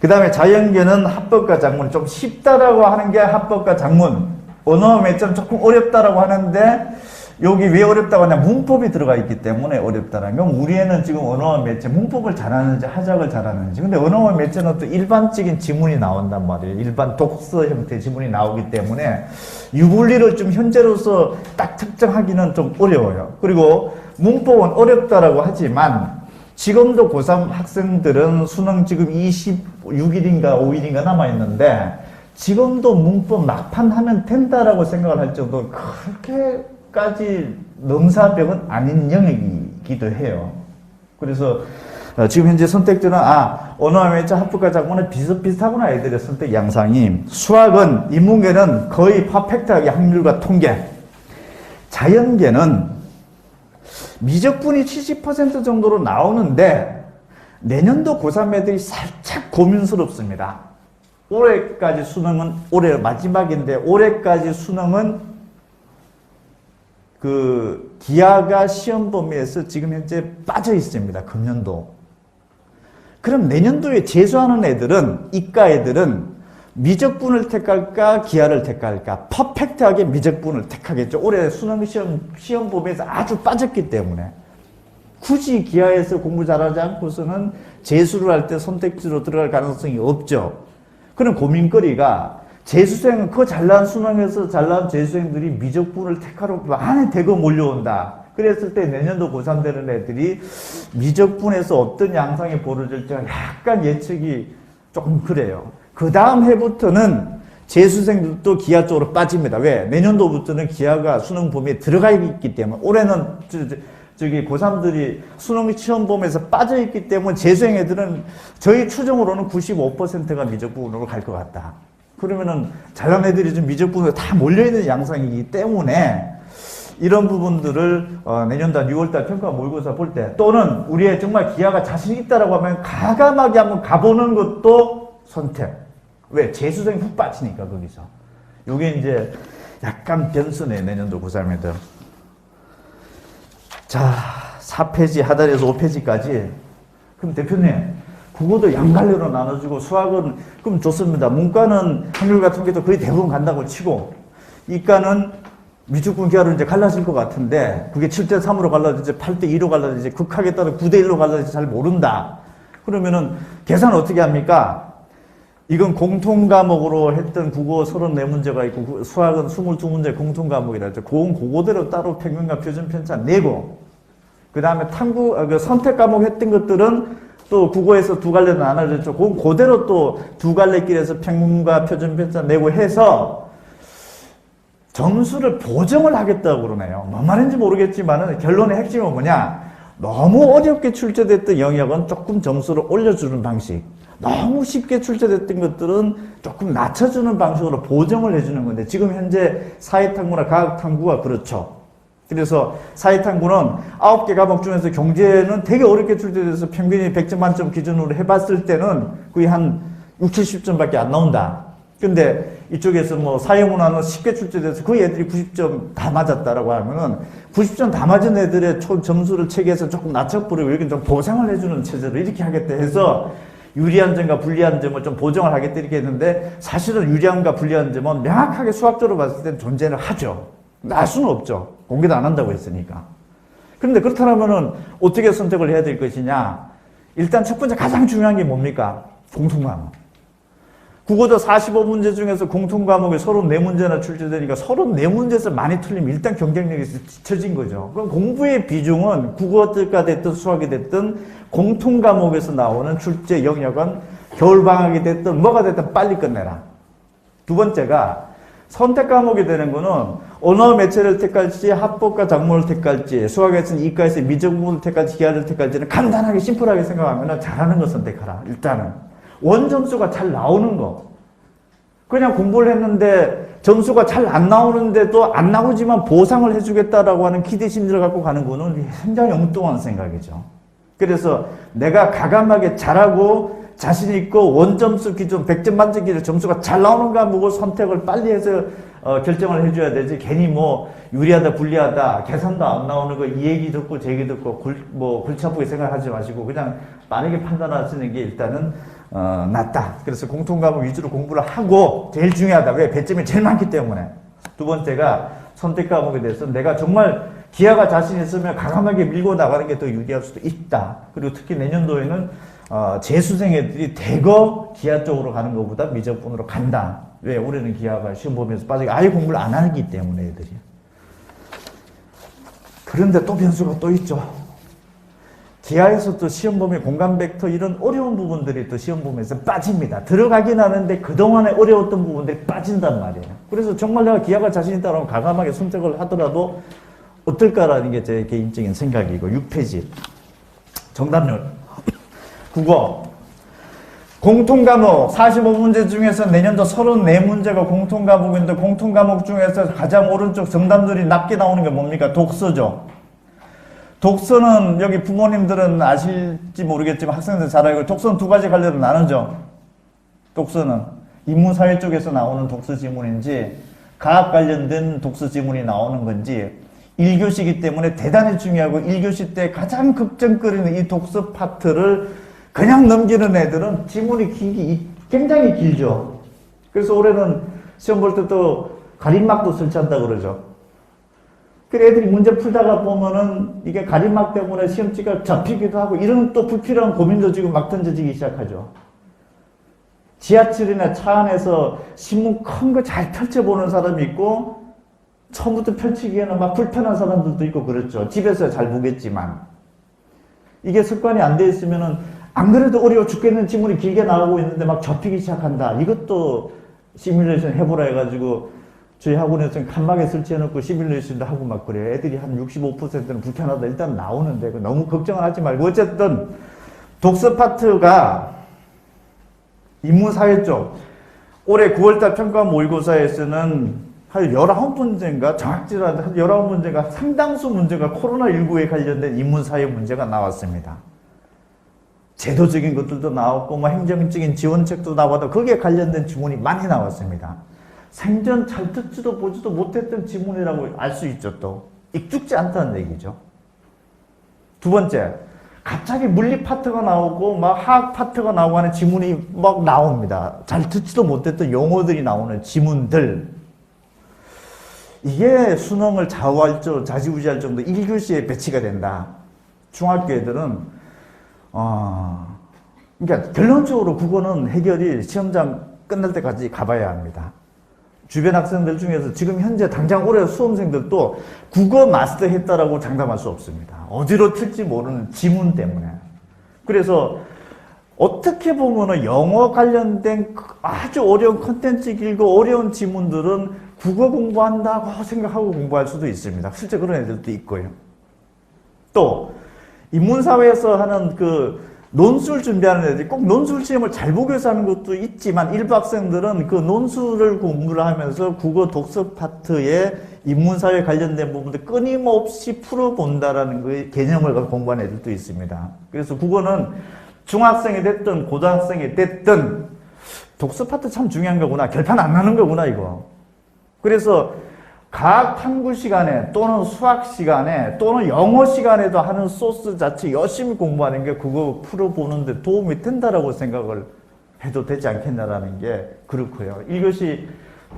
그 다음에 자연계는 합법과 작문. 좀 쉽다라고 하는 게 합법과 작문. 언어와 매체는 조금 어렵다라고 하는데 여기 왜 어렵다고 하냐, 문법이 들어가 있기 때문에 어렵다라는 건 우리 애는 지금 언어와 매체 문법을 잘하는지 하작을 잘하는지. 근데 언어와 매체는 또 일반적인 지문이 나온단 말이에요. 일반 독서 형태의 지문이 나오기 때문에 유불리를 좀 현재로서 딱 특정하기는 좀 어려워요. 그리고 문법은 어렵다라고 하지만 지금도 고3 학생들은 수능 지금 26일인가 5일인가 남아있는데 지금도 문법 막판 하면 된다라고 생각을 할 정도로 그렇게 까지 넘사벽은 아닌 영역이기도 해요. 그래서 지금 현재 선택지는 언어와 매체 합법과 작문은 비슷비슷하구나. 애들의 선택 양상이. 수학은 인문계는 거의 퍼펙트하게 확률과 통계. 자연계는 미적분이 70% 정도로 나오는데 내년도 고3 애들이 살짝 고민스럽습니다. 올해까지 수능은 올해 마지막인데 올해까지 수능은 그 기하가 시험 범위에서 지금 현재 빠져 있습니다. 금년도. 그럼 내년도에 재수하는 애들은, 이과 애들은 미적분을 택할까 기하를 택할까? 퍼펙트하게 미적분을 택하겠죠. 올해 수능 시험 범위에서 아주 빠졌기 때문에 굳이 기하에서 공부 잘하지 않고서는 재수를 할 때 선택지로 들어갈 가능성이 없죠. 그런 고민거리가 재수생은 그 잘난 수능에서 잘난 재수생들이 미적분을 택하러 많이 대거 몰려온다. 그랬을 때 내년도 고3 되는 애들이 미적분에서 어떤 양상이 벌어질지가 약간 예측이 조금 그래요. 그 다음 해부터는 재수생들도 기하 쪽으로 빠집니다. 왜? 내년도부터는 기하가 수능 범위에 들어가 있기 때문에. 올해는 고3들이 수능 시험 범위에서 빠져 있기 때문에 재수생 애들은 저희 추정으로는 95%가 미적분으로 갈 것 같다. 그러면은 잘난 애들이 좀 미적분으로 다 몰려있는 양상이기 때문에 이런 부분들을 내년도 6월달 평가 모의고사 볼 때 또는 우리의 정말 기하가 자신 있다라고 하면 과감하게 한번 가보는 것도 선택. 왜? 재수생이 훅 빠지니까 거기서. 요게 이제 약간 변수네, 내년도 고3 애들. 자, 4페이지 하단에서 5페이지까지. 그럼 대표님, 국어도 양갈래로 나눠주고 수학은 그럼 좋습니다. 문과는 확률 같은 게도 거의 대부분 간다고 치고 이과는 미적분 기하로 이제 갈라질 것 같은데 그게 7대3으로 갈라질지 8대2로 갈라질지 극학에 따라 9대1로 갈라질지 잘 모른다. 그러면은 계산 어떻게 합니까? 이건 공통과목으로 했던 국어 34문제가 있고 수학은 22문제 공통과목이라죠. 그거대로 따로 평균과 표준 편차 내고 그 다음에 선택 과목 했던 것들은 또 국어에서 두 갈래로 나눠졌죠. 그대로 또 두 갈래 길에서 평균과 표준 편차 내고 해서 점수를 보정을 하겠다고 그러네요. 뭔 말인지 모르겠지만 결론의 핵심은 뭐냐? 너무 어렵게 출제됐던 영역은 조금 점수를 올려주는 방식, 너무 쉽게 출제됐던 것들은 조금 낮춰주는 방식으로 보정을 해주는 건데 지금 현재 사회탐구나 과학탐구가 그렇죠. 그래서 사회탐구는 9개 과목 중에서 경제는 되게 어렵게 출제돼서 평균이 100점 만점 기준으로 해봤을 때는 거의 한 60, 70점밖에 안 나온다. 근데 이쪽에서 뭐 사회문화는 쉽게 출제돼서 그 애들이 90점 다 맞았다라고 하면은 90점 다 맞은 애들의 점수를 체계에서 조금 낮춰버리고 여기 좀 보상을 해주는 체제로 이렇게 하겠다 해서 유리한 점과 불리한 점을 좀 보정을 하겠다 이렇게 했는데 사실은 유리함과 불리한 점은 명확하게 수학적으로 봤을 때는 존재를 하죠. 근데 알 수는 없죠. 공개도 안 한다고 했으니까. 그런데 그렇다면은 어떻게 선택을 해야 될 것이냐? 일단 첫 번째 가장 중요한 게 뭡니까? 공통과목. 국어도 45문제 중에서 공통과목이 34문제나 출제되니까 34문제에서 많이 틀리면 일단 경쟁력이 뒤처진 거죠. 그럼 공부의 비중은 국어가 됐든 수학이 됐든 공통과목에서 나오는 출제 영역은 겨울방학이 됐든 뭐가 됐든 빨리 끝내라. 두 번째가 선택과목이 되는 거는 언어 매체를 택할지 합법과 작문을 택할지 수학에서는 이과에서 미적분을 택할지 기하를 택할지는 간단하게 심플하게 생각하면 잘하는 거 선택하라. 일단은 원점수가 잘 나오는 거. 그냥 공부를 했는데 점수가 잘 안 나오는데도 안 나오지만 보상을 해주겠다라고 하는 기대심리를 갖고 가는 거는 굉장히 엉뚱한 생각이죠. 그래서 내가 과감하게 잘하고 자신 있고 원점수 기준 100점 만점 기준 점수가 잘 나오는 과목을 선택을 빨리 해서 결정을 해줘야 되지. 괜히 뭐 유리하다 불리하다 계산도 안 나오는 거 이 얘기 듣고 저 얘기 듣고 골치 아프게 생각하지 마시고 그냥 빠르게 판단하시는 게 일단은 낫다. 그래서 공통과목 위주로 공부를 하고 제일 중요하다. 왜? 배점이 제일 많기 때문에. 두 번째가 선택과목에 대해서 내가 정말 기하가 자신 있으면 과감하게 밀고 나가는 게 더 유리할 수도 있다. 그리고 특히 내년도에는 재수생 애들이 대거 기하 쪽으로 가는 것보다 미적분으로 간다. 왜? 올해는 기하가 시험 보면서 빠지고 아예 공부를 안 하기 때문에 애들이. 그런데 또 변수가 또 있죠. 기하에서 또 시험 보면 공간 벡터 이런 어려운 부분들이 또 시험 보면서 빠집니다. 들어가긴 하는데 그동안에 어려웠던 부분들이 빠진단 말이에요. 그래서 정말 내가 기하가 자신 있다면 과감하게 선택을 하더라도 어떨까라는 게 제 개인적인 생각이고 6페이지 정답률 국어 공통과목 45문제 중에서 내년도 34문제가 공통과목인데 공통과목 중에서 가장 오른쪽 정답률이 낮게 나오는 게 뭡니까? 독서죠. 독서는 여기 부모님들은 아실지 모르겠지만 학생들 잘 알고 독서는 두 가지 관련으로 나누죠. 독서는 인문사회 쪽에서 나오는 독서 지문인지 과학 관련된 독서 지문이 나오는 건지 1교시이기 때문에 대단히 중요하고 1교시 때 가장 걱정거리는 이 독서 파트를 그냥 넘기는 애들은 지문이 굉장히 길죠. 그래서 올해는 시험 볼 때 또 가림막도 설치한다고 그러죠. 그래 애들이 문제 풀다가 보면은 이게 가림막 때문에 시험지가 잡히기도 하고 이런 또 불필요한 고민도 지금 막 던져지기 시작하죠. 지하철이나 차 안에서 신문 큰 거 잘 펼쳐보는 사람이 있고 처음부터 펼치기에는 막 불편한 사람들도 있고 그렇죠. 집에서야 잘 보겠지만 이게 습관이 안 돼 있으면은 안 그래도 어려워 죽겠는 지문이 길게 나오고 있는데 막 접히기 시작한다. 이것도 시뮬레이션 해보라 해가지고 저희 학원에서는 칸막이 설치해놓고 시뮬레이션도 하고 막 그래요. 애들이 한 65%는 불편하다 일단 나오는데 너무 걱정을 하지 말고 어쨌든 독서 파트가 인문사회 쪽 올해 9월달 평가 모의고사에서는 한 19문제인가 정확히는 한 19문제가 상당수 문제가 코로나19에 관련된 인문사회 문제가 나왔습니다. 제도적인 것들도 나왔고 뭐 행정적인 지원책도 나와도 거기에 관련된 지문이 많이 나왔습니다. 생전 잘 듣지도 보지도 못했던 지문이라고 알 수 있죠. 또 익숙지 않다는 얘기죠. 두 번째, 갑자기 물리 파트가 나오고 막 화학 파트가 나오고 하는 지문이 막 나옵니다. 잘 듣지도 못했던 용어들이 나오는 지문들. 이게 수능을 좌지우지할 정도 1교시에 배치가 된다. 중학교 애들은 그러니까 결론적으로 국어는 해결이 시험장 끝날 때까지 가봐야 합니다. 주변 학생들 중에서 지금 현재 당장 올해 수험생들도 국어 마스터 했다라고 장담할 수 없습니다. 어디로 튈지 모르는 지문 때문에. 그래서 어떻게 보면은 영어 관련된 아주 어려운 컨텐츠 길고 어려운 지문들은 국어 공부한다고 생각하고 공부할 수도 있습니다. 실제 그런 애들도 있고요. 또 인문사회에서 하는 그 논술 준비하는 애들이 꼭 논술 시험을 잘 보기 위해서 하는 것도 있지만 일부 학생들은 그 논술을 공부를 하면서 국어 독서 파트에 인문사회 관련된 부분들 끊임없이 풀어본다라는 그 개념을 갖고 공부하는 애들도 있습니다. 그래서 국어는 중학생이 됐든 고등학생이 됐든 독서 파트 참 중요한 거구나. 결판 안 나는 거구나 이거. 그래서 과학 탐구 시간에 또는 수학 시간에 또는 영어 시간에도 하는 소스 자체 열심히 공부하는 게 그거 풀어보는데 도움이 된다라고 생각을 해도 되지 않겠나라는 게 그렇고요. 1교시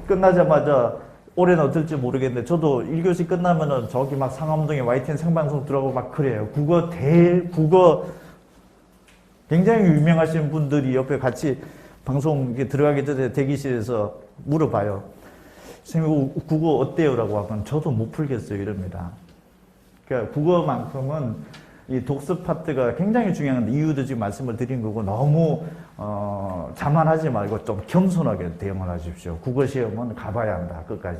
끝나자마자 올해는 어떨지 모르겠는데 저도 1교시 끝나면은 저기 막 상암동에 YTN 생방송 들어가고 막 그래요. 국어 굉장히 유명하신 분들이 옆에 같이 방송 들어가기 전에 대기실에서 물어봐요. 선생님 국어 어때요? 라고 하면 저도 못 풀겠어요 이럽니다. 그러니까 국어만큼은 이 독서 파트가 굉장히 중요한데 이유도 지금 말씀을 드린 거고 너무 자만하지 말고 좀 겸손하게 대응을 하십시오. 국어 시험은 가봐야 한다 끝까지.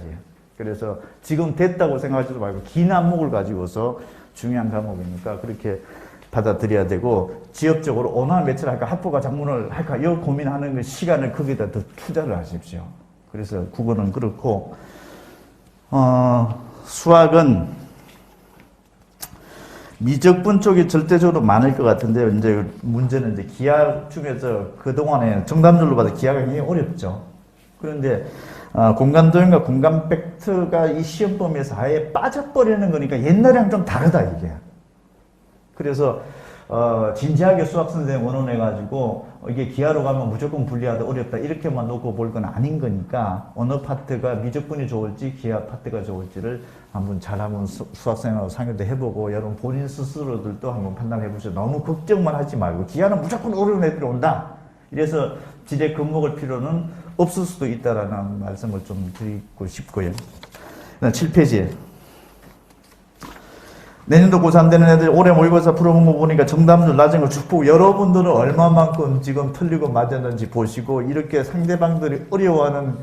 그래서 지금 됐다고 생각하지도 말고 긴 안목을 가지고서 중요한 과목이니까 그렇게 받아들여야 되고 지역적으로 어느 날 며칠 할까 학부가 작문을 할까 이 고민하는 그 시간을 거기다 더 투자를 하십시오. 그래서 국어는 그렇고 수학은 미적분 쪽이 절대적으로 많을 것 같은데 이제 문제는 이제 기하 중에서 그동안에 정답률로 봐도 기하가 굉장히 어렵죠. 그런데 공간 도형과 공간 벡터가 이 시험 범위에서 아예 빠져버리는 거니까 옛날이랑 좀 다르다 이게. 그래서 진지하게 수학 선생님 원원해가지고 이게 기하로 가면 무조건 분리하다 어렵다 이렇게만 놓고 볼 건 아닌 거니까 어느 파트가 미적분이 좋을지 기하 파트가 좋을지를 한번 잘 한번 수학생하고 상의도 해보고 여러분 본인 스스로들도 한번 판단해 보세요. 너무 걱정만 하지 말고 기하는 무조건 어려운 애들이 온다. 이래서 지레 겁먹을 필요는 없을 수도 있다라는 말씀을 좀 드리고 싶고요. 7페이지. 내년도 고3 되는 애들 올해 모의고사 풀어본 거 보니까 정답률 낮은 거 쭉 보고 여러분들은 얼마만큼 지금 틀리고 맞았는지 보시고 이렇게 상대방들이 어려워하는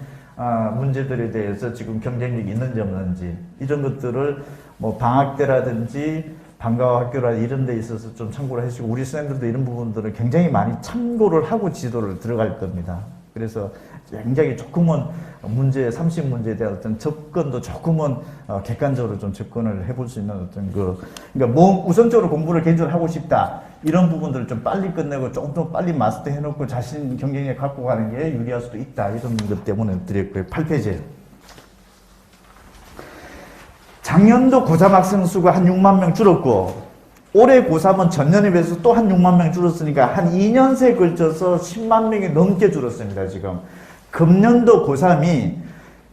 문제들에 대해서 지금 경쟁력이 있는지 없는지 이런 것들을 뭐 방학 때라든지 방과후 학교라든지 이런 데 있어서 좀 참고를 해주시고 우리 선생님들도 이런 부분들을 굉장히 많이 참고를 하고 지도를 들어갈 겁니다. 그래서 굉장히 조금은 문제, 30문제에 대한 어떤 접근도 조금은 객관적으로 좀 접근을 해볼 수 있는 어떤 그러니까 뭐 우선적으로 공부를 개인적으로 하고 싶다. 이런 부분들을 좀 빨리 끝내고 조금 더 빨리 마스터 해놓고 자신 경쟁력 갖고 가는 게 유리할 수도 있다. 이런 것 때문에 드렸고요. 8페이지. 작년도 고3 학생 수가 한 6만 명 줄었고 올해 고3은 전년에 비해서 또 한 6만 명 줄었으니까 한 2년 새에 걸쳐서 10만 명이 넘게 줄었습니다. 지금 금년도 고3이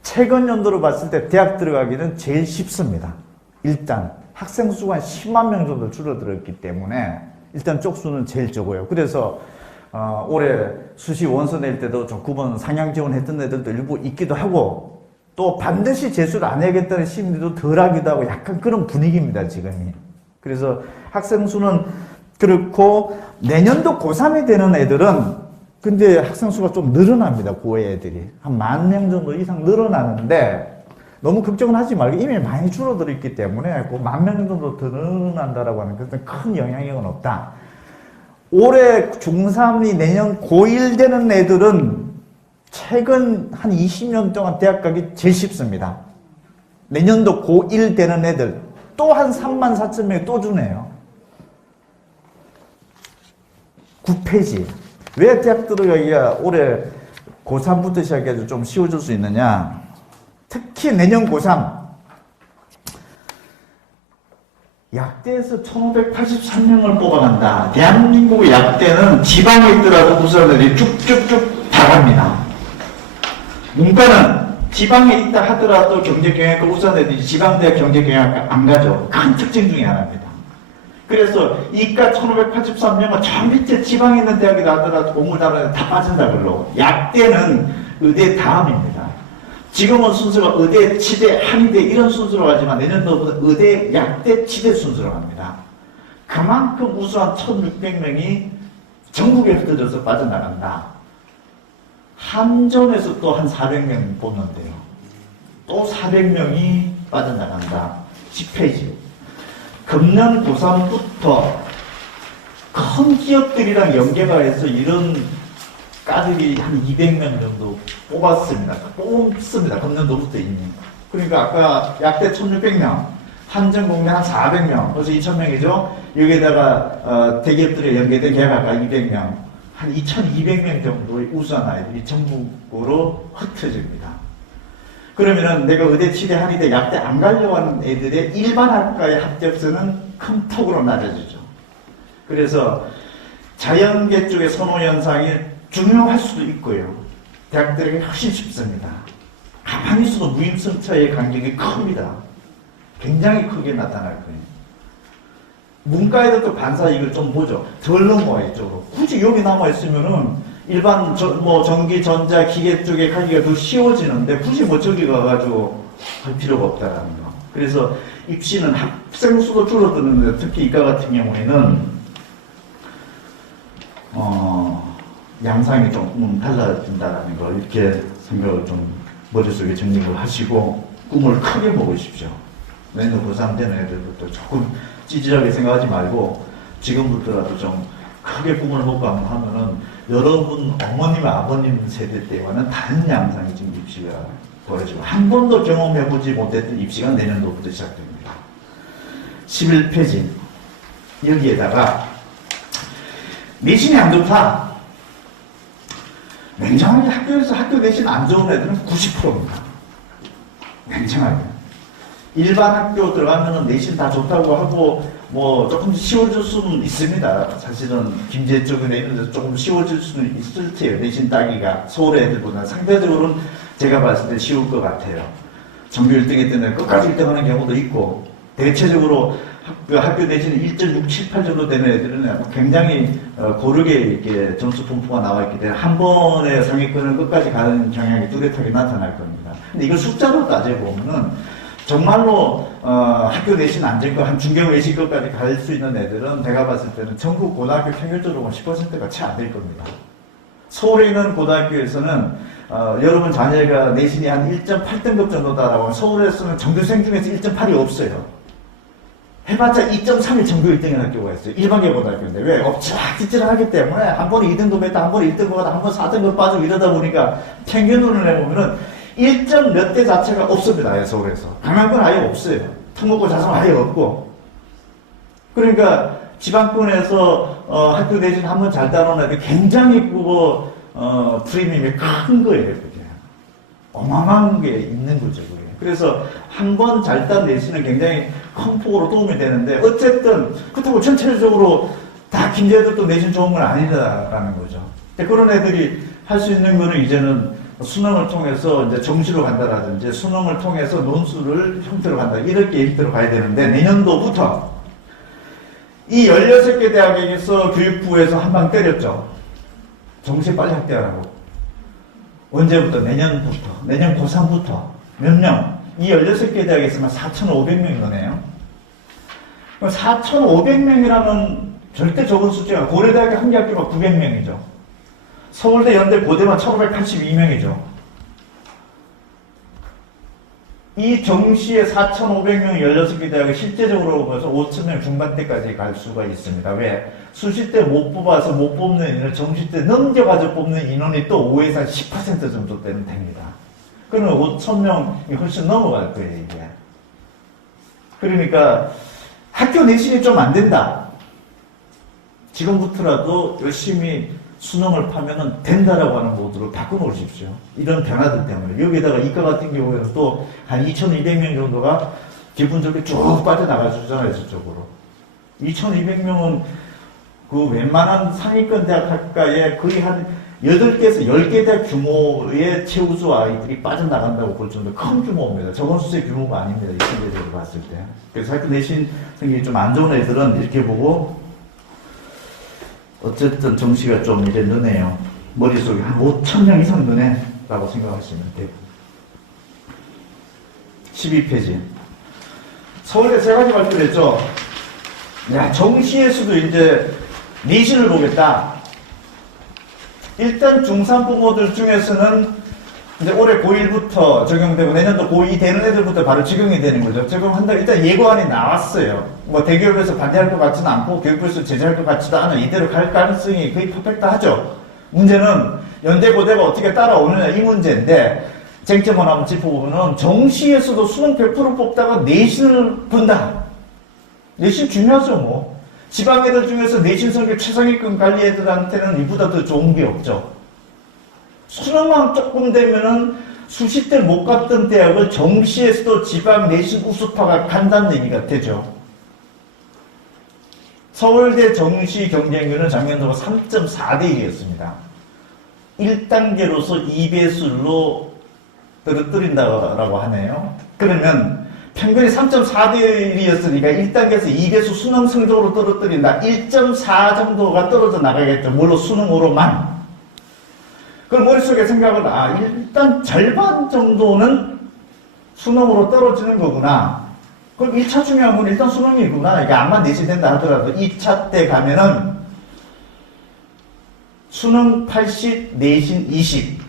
최근 연도로 봤을 때 대학 들어가기는 제일 쉽습니다. 일단 학생 수가 한 10만 명 정도 줄어들었기 때문에 일단 쪽수는 제일 적어요. 그래서 올해 수시 원서 낼 때도 조금은 상향 지원했던 애들도 일부 있기도 하고 또 반드시 재수를 안 해야겠다는 심리도 덜하기도 하고 약간 그런 분위기입니다. 지금이. 그래서 학생 수는 그렇고 내년도 고3이 되는 애들은 근데 학생 수가 좀 늘어납니다. 고2 애들이. 한 10,000명 정도 이상 늘어나는데 너무 걱정은 하지 말고 이미 많이 줄어들었기 때문에 그 10,000명 정도 더 늘어난다라고 하는 것은 큰 영향력은 없다. 올해 중3이 내년 고1 되는 애들은 최근 한 20년 동안 대학 가기 제일 쉽습니다. 내년도 고1 되는 애들 또 한 34,000명이 또 주네요. 9페이지. 왜 대학 들어가기가 올해 고3부터 시작해서 좀 쉬워질 수 있느냐. 특히 내년 고3. 약대에서 1583명을 뽑아간다. 대한민국의 약대는 지방에 있더라도 우선들이 쭉쭉쭉 다 갑니다. 문과는 지방에 있다 하더라도 경제경영학과 우선애들이 지방대학 경제경영학과 안 가죠. 큰 특징 중에 하나입니다. 그래서 이과 1583명은 저 밑에 지방에 있는 대학이라 하더라도 공부 잘하는 다 빠진다 걸로. 약대는 의대 다음입니다. 지금은 순서가 의대, 치대, 한의대 이런 순서로 가지만 내년도부터 의대, 약대, 치대 순서로 갑니다. 그만큼 우수한 1600명이 전국에 흩어져서 빠져나간다. 한전에서 또 한 400명 뽑는데요. 또 400명이 빠져나간다. 10페이지. 금년 고3부터 큰 기업들이랑 연계가 해서 이런 까들이 한 200명 정도 뽑습니다. 금년도부터 이미. 그러니까 아까 약대 1600명, 한전공대 한 400명, 벌써 2000명이죠? 여기에다가 대기업들에 연계된 계약학과 200명, 한 2200명 정도의 우수한 아이들이 전국으로 흩어집니다. 그러면은 내가 의대, 치대, 한의대, 약대 안 가려고 하는 애들의 일반 학과의 합격수는 큰 폭으로 낮아지죠. 그래서 자연계 쪽의 선호 현상이 중요할 수도 있고요. 대학들에게 훨씬 쉽습니다. 가만히 있어도 무임승차의 간격이 큽니다. 굉장히 크게 나타날 거예요. 문과에도 반사 이걸 좀 보죠. 덜 넘어와 이쪽으로. 굳이 여기 남아있으면은 일반 전기, 전자, 기계 쪽에 가기가 더 쉬워지는데 굳이 저기 가가지고 할 필요가 없다라는 거. 그래서 입시는 학생 수도 줄어드는데 특히 이과 같은 경우에는 양상이 조금 달라진다는 걸 이렇게 생각을 좀 머릿속에 정립을 하시고 꿈을 크게 먹으십시오. 내년 고3 되는 애들부터 조금 찌질하게 생각하지 말고 지금부터라도 좀 크게 꿈을 먹고 한번 하면은 여러분 어머님, 아버님 세대 때와는 다른 양상이 지금 입시가 벌어지고 한 번도 경험해보지 못했던 입시가 내년도부터 시작됩니다. 11페이지 여기에다가 내신이 안 좋다. 냉정하게 학교에서 학교 내신 안 좋은 애들은 90%입니다. 냉정하게. 일반 학교 들어가면은 내신 다 좋다고 하고 뭐 조금 쉬워질 수는 있습니다. 사실은 김제 쪽에 있는 데서 조금 쉬워질 수는 있을 테요. 내신 따기가 서울 애들보다 상대적으로는 제가 봤을 때 쉬울 것 같아요. 전교 1등 했던 애 끝까지 1등 하는 경우도 있고 대체적으로 학교 내신이 1.6, 7, 8 정도 되는 애들은 굉장히 고르게 이렇게 점수 분포가 나와 있기 때문에 한 번에 상위권은 끝까지 가는 경향이 뚜렷하게 나타날 겁니다. 근데 이걸 숫자로 따져보면은 정말로 학교 내신 안전과 한 중경 외신과까지 갈 수 있는 애들은 내가 봤을 때는 전국 고등학교 평균적으로 10%가 채 안 될 겁니다. 서울에 있는 고등학교에서는 여러분 자녀가 내신이 한 1.8등급 정도다라고 하면 서울에서는 전교생 중에서 1.8이 없어요. 해봤자 2.3이 전교 1등인 학교가 있어요. 일반계 고등학교인데 왜? 엎치락뒤치락 하기 때문에 한 번에 2등급 했다, 한 번에 1등급 하다, 한 번 4등급 빠지고 이러다 보니까 평균으로 내보면은 1점 몇 대 자체가 없습니다. 아예 서울에서. 강남권 아예 없어요. 특목고 자성 아예 없고. 그러니까 지방권에서 학교 내신 한 번 잘 따놓은 애들 굉장히 프리미엄이 큰 거예요. 그게. 어마어마한 게 있는 거죠. 그게. 그래서 한 번 잘 딴 내신은 굉장히 큰 폭으로 도움이 되는데 어쨌든 그렇다고 전체적으로 다 김제들도 내신 좋은 건 아니다라는 거죠. 그런 애들이 할 수 있는 거는 이제는 수능을 통해서 이제 정시로 간다라든지 수능을 통해서 논술을 형태로 간다. 이렇게 형태로 가야 되는데 내년도부터 이 16개 대학에서 교육부에서 한 방 때렸죠. 정시 빨리 확대하라고. 언제부터? 내년부터. 내년 고3부터. 몇 명? 이 16개 대학에서만 4,500명인 거네요. 4,500명이라면 절대 적은 숫자가 고려대학교 한 개 학교가 900명이죠. 서울대, 연대, 고대만 1,582명이죠. 이 정시에 4,500명 16개 대학이 실제적으로 봐서 5,000명 중반대까지 갈 수가 있습니다. 왜? 수시 때 못 뽑아서 못 뽑는 인원을 정시 때 넘겨가지고 뽑는 인원이 또 5에서 10% 정도 되면 됩니다. 그러면 5,000명이 훨씬 넘어갈 거예요, 이게. 그러니까 학교 내신이 좀 안 된다. 지금부터라도 열심히 수능을 파면은 된다라고 하는 모드로 바꿔놓으십시오. 이런 변화들 때문에. 여기다가 이과 같은 경우에는 또 한 2,200명 정도가 기본적으로 쭉 빠져나갈 수 있잖아요, 저쪽으로. 2,200명은 그 웬만한 상위권 대학 학과에 거의 한 8개에서 10개 대학 규모의 최우수 아이들이 빠져나간다고 볼 정도 큰 규모입니다. 적은 수의 규모가 아닙니다. 이 세계적으로 봤을 때. 그래서 학교 내신 성적이 좀 안 좋은 애들은 이렇게 보고 어쨌든 정시가 좀 이제 느네요. 머릿속에 한 5,000명 이상 느네 라고 생각하시면 돼요. 12페이지. 서울대 3가지 발표를 했죠. 야, 정시에서도 이제 내신을 보겠다. 일단 중3 부모들 중에서는 이제 올해 고1부터 적용되고 내년도 고2 되는 애들부터 바로 적용이 되는 거죠. 적용한다. 일단 예고안이 나왔어요. 뭐 대기업에서 반대할 것 같지는 않고 교육부에서 제재할 것 같지도 않아. 이대로 갈 가능성이 거의 퍼펙트하죠. 문제는 연대고대가 어떻게 따라오느냐 이 문제인데 쟁점을 한번 짚어보면은 정시에서도 수능 100% 뽑다가 내신을 본다. 내신 중요하죠 뭐. 지방 애들 중에서 내신 성적 최상위권 관리 애들한테는 이보다 더 좋은 게 없죠. 수능만 조금 되면은 수시때 못 갔던 대학을 정시에서도 지방 내신 우수파가 간다는 얘기가 되죠. 서울대 정시 경쟁률은 작년도가 3.4대 1이었습니다. 1단계로서 2배수로 떨어뜨린다고 하네요. 그러면 평균이 3.4대 1이었으니까 1단계에서 2배수 수능 성적으로 떨어뜨린다. 1.4 정도가 떨어져 나가겠죠. 물론 수능으로만. 그럼 머릿속에 생각을, 일단 절반 정도는 수능으로 떨어지는 거구나. 그럼 1차 중요한 건 일단 수능이구나. 이게 암만 내신된다 하더라도 2차 때 가면은 수능 80, 내신 20.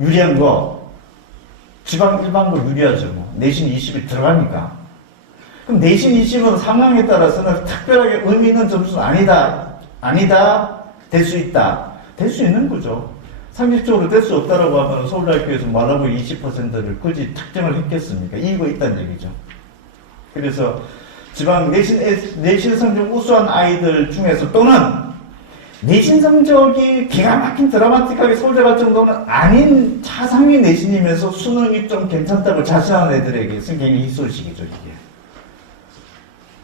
유리한 거, 지방 일반고 유리하죠. 뭐. 내신 20이 들어가니까. 그럼 내신 20은 상황에 따라서는 특별하게 의미 있는 점수는 아니다, 될 수 있다. 될 수 있는 거죠. 상식적으로 될 수 없다라고 하면 서울대학교에서 말하고 20%를 굳이 특정을 했겠습니까? 이유가 있다는 얘기죠. 그래서 지방 내신 성적 우수한 아이들 중에서 또는 내신 성적이 기가 막힌 드라마틱하게 서울대 갈 정도는 아닌 차상위 내신이면서 수능이 좀 괜찮다고 자신하는 애들에게 굉장히 희소식이죠, 이게.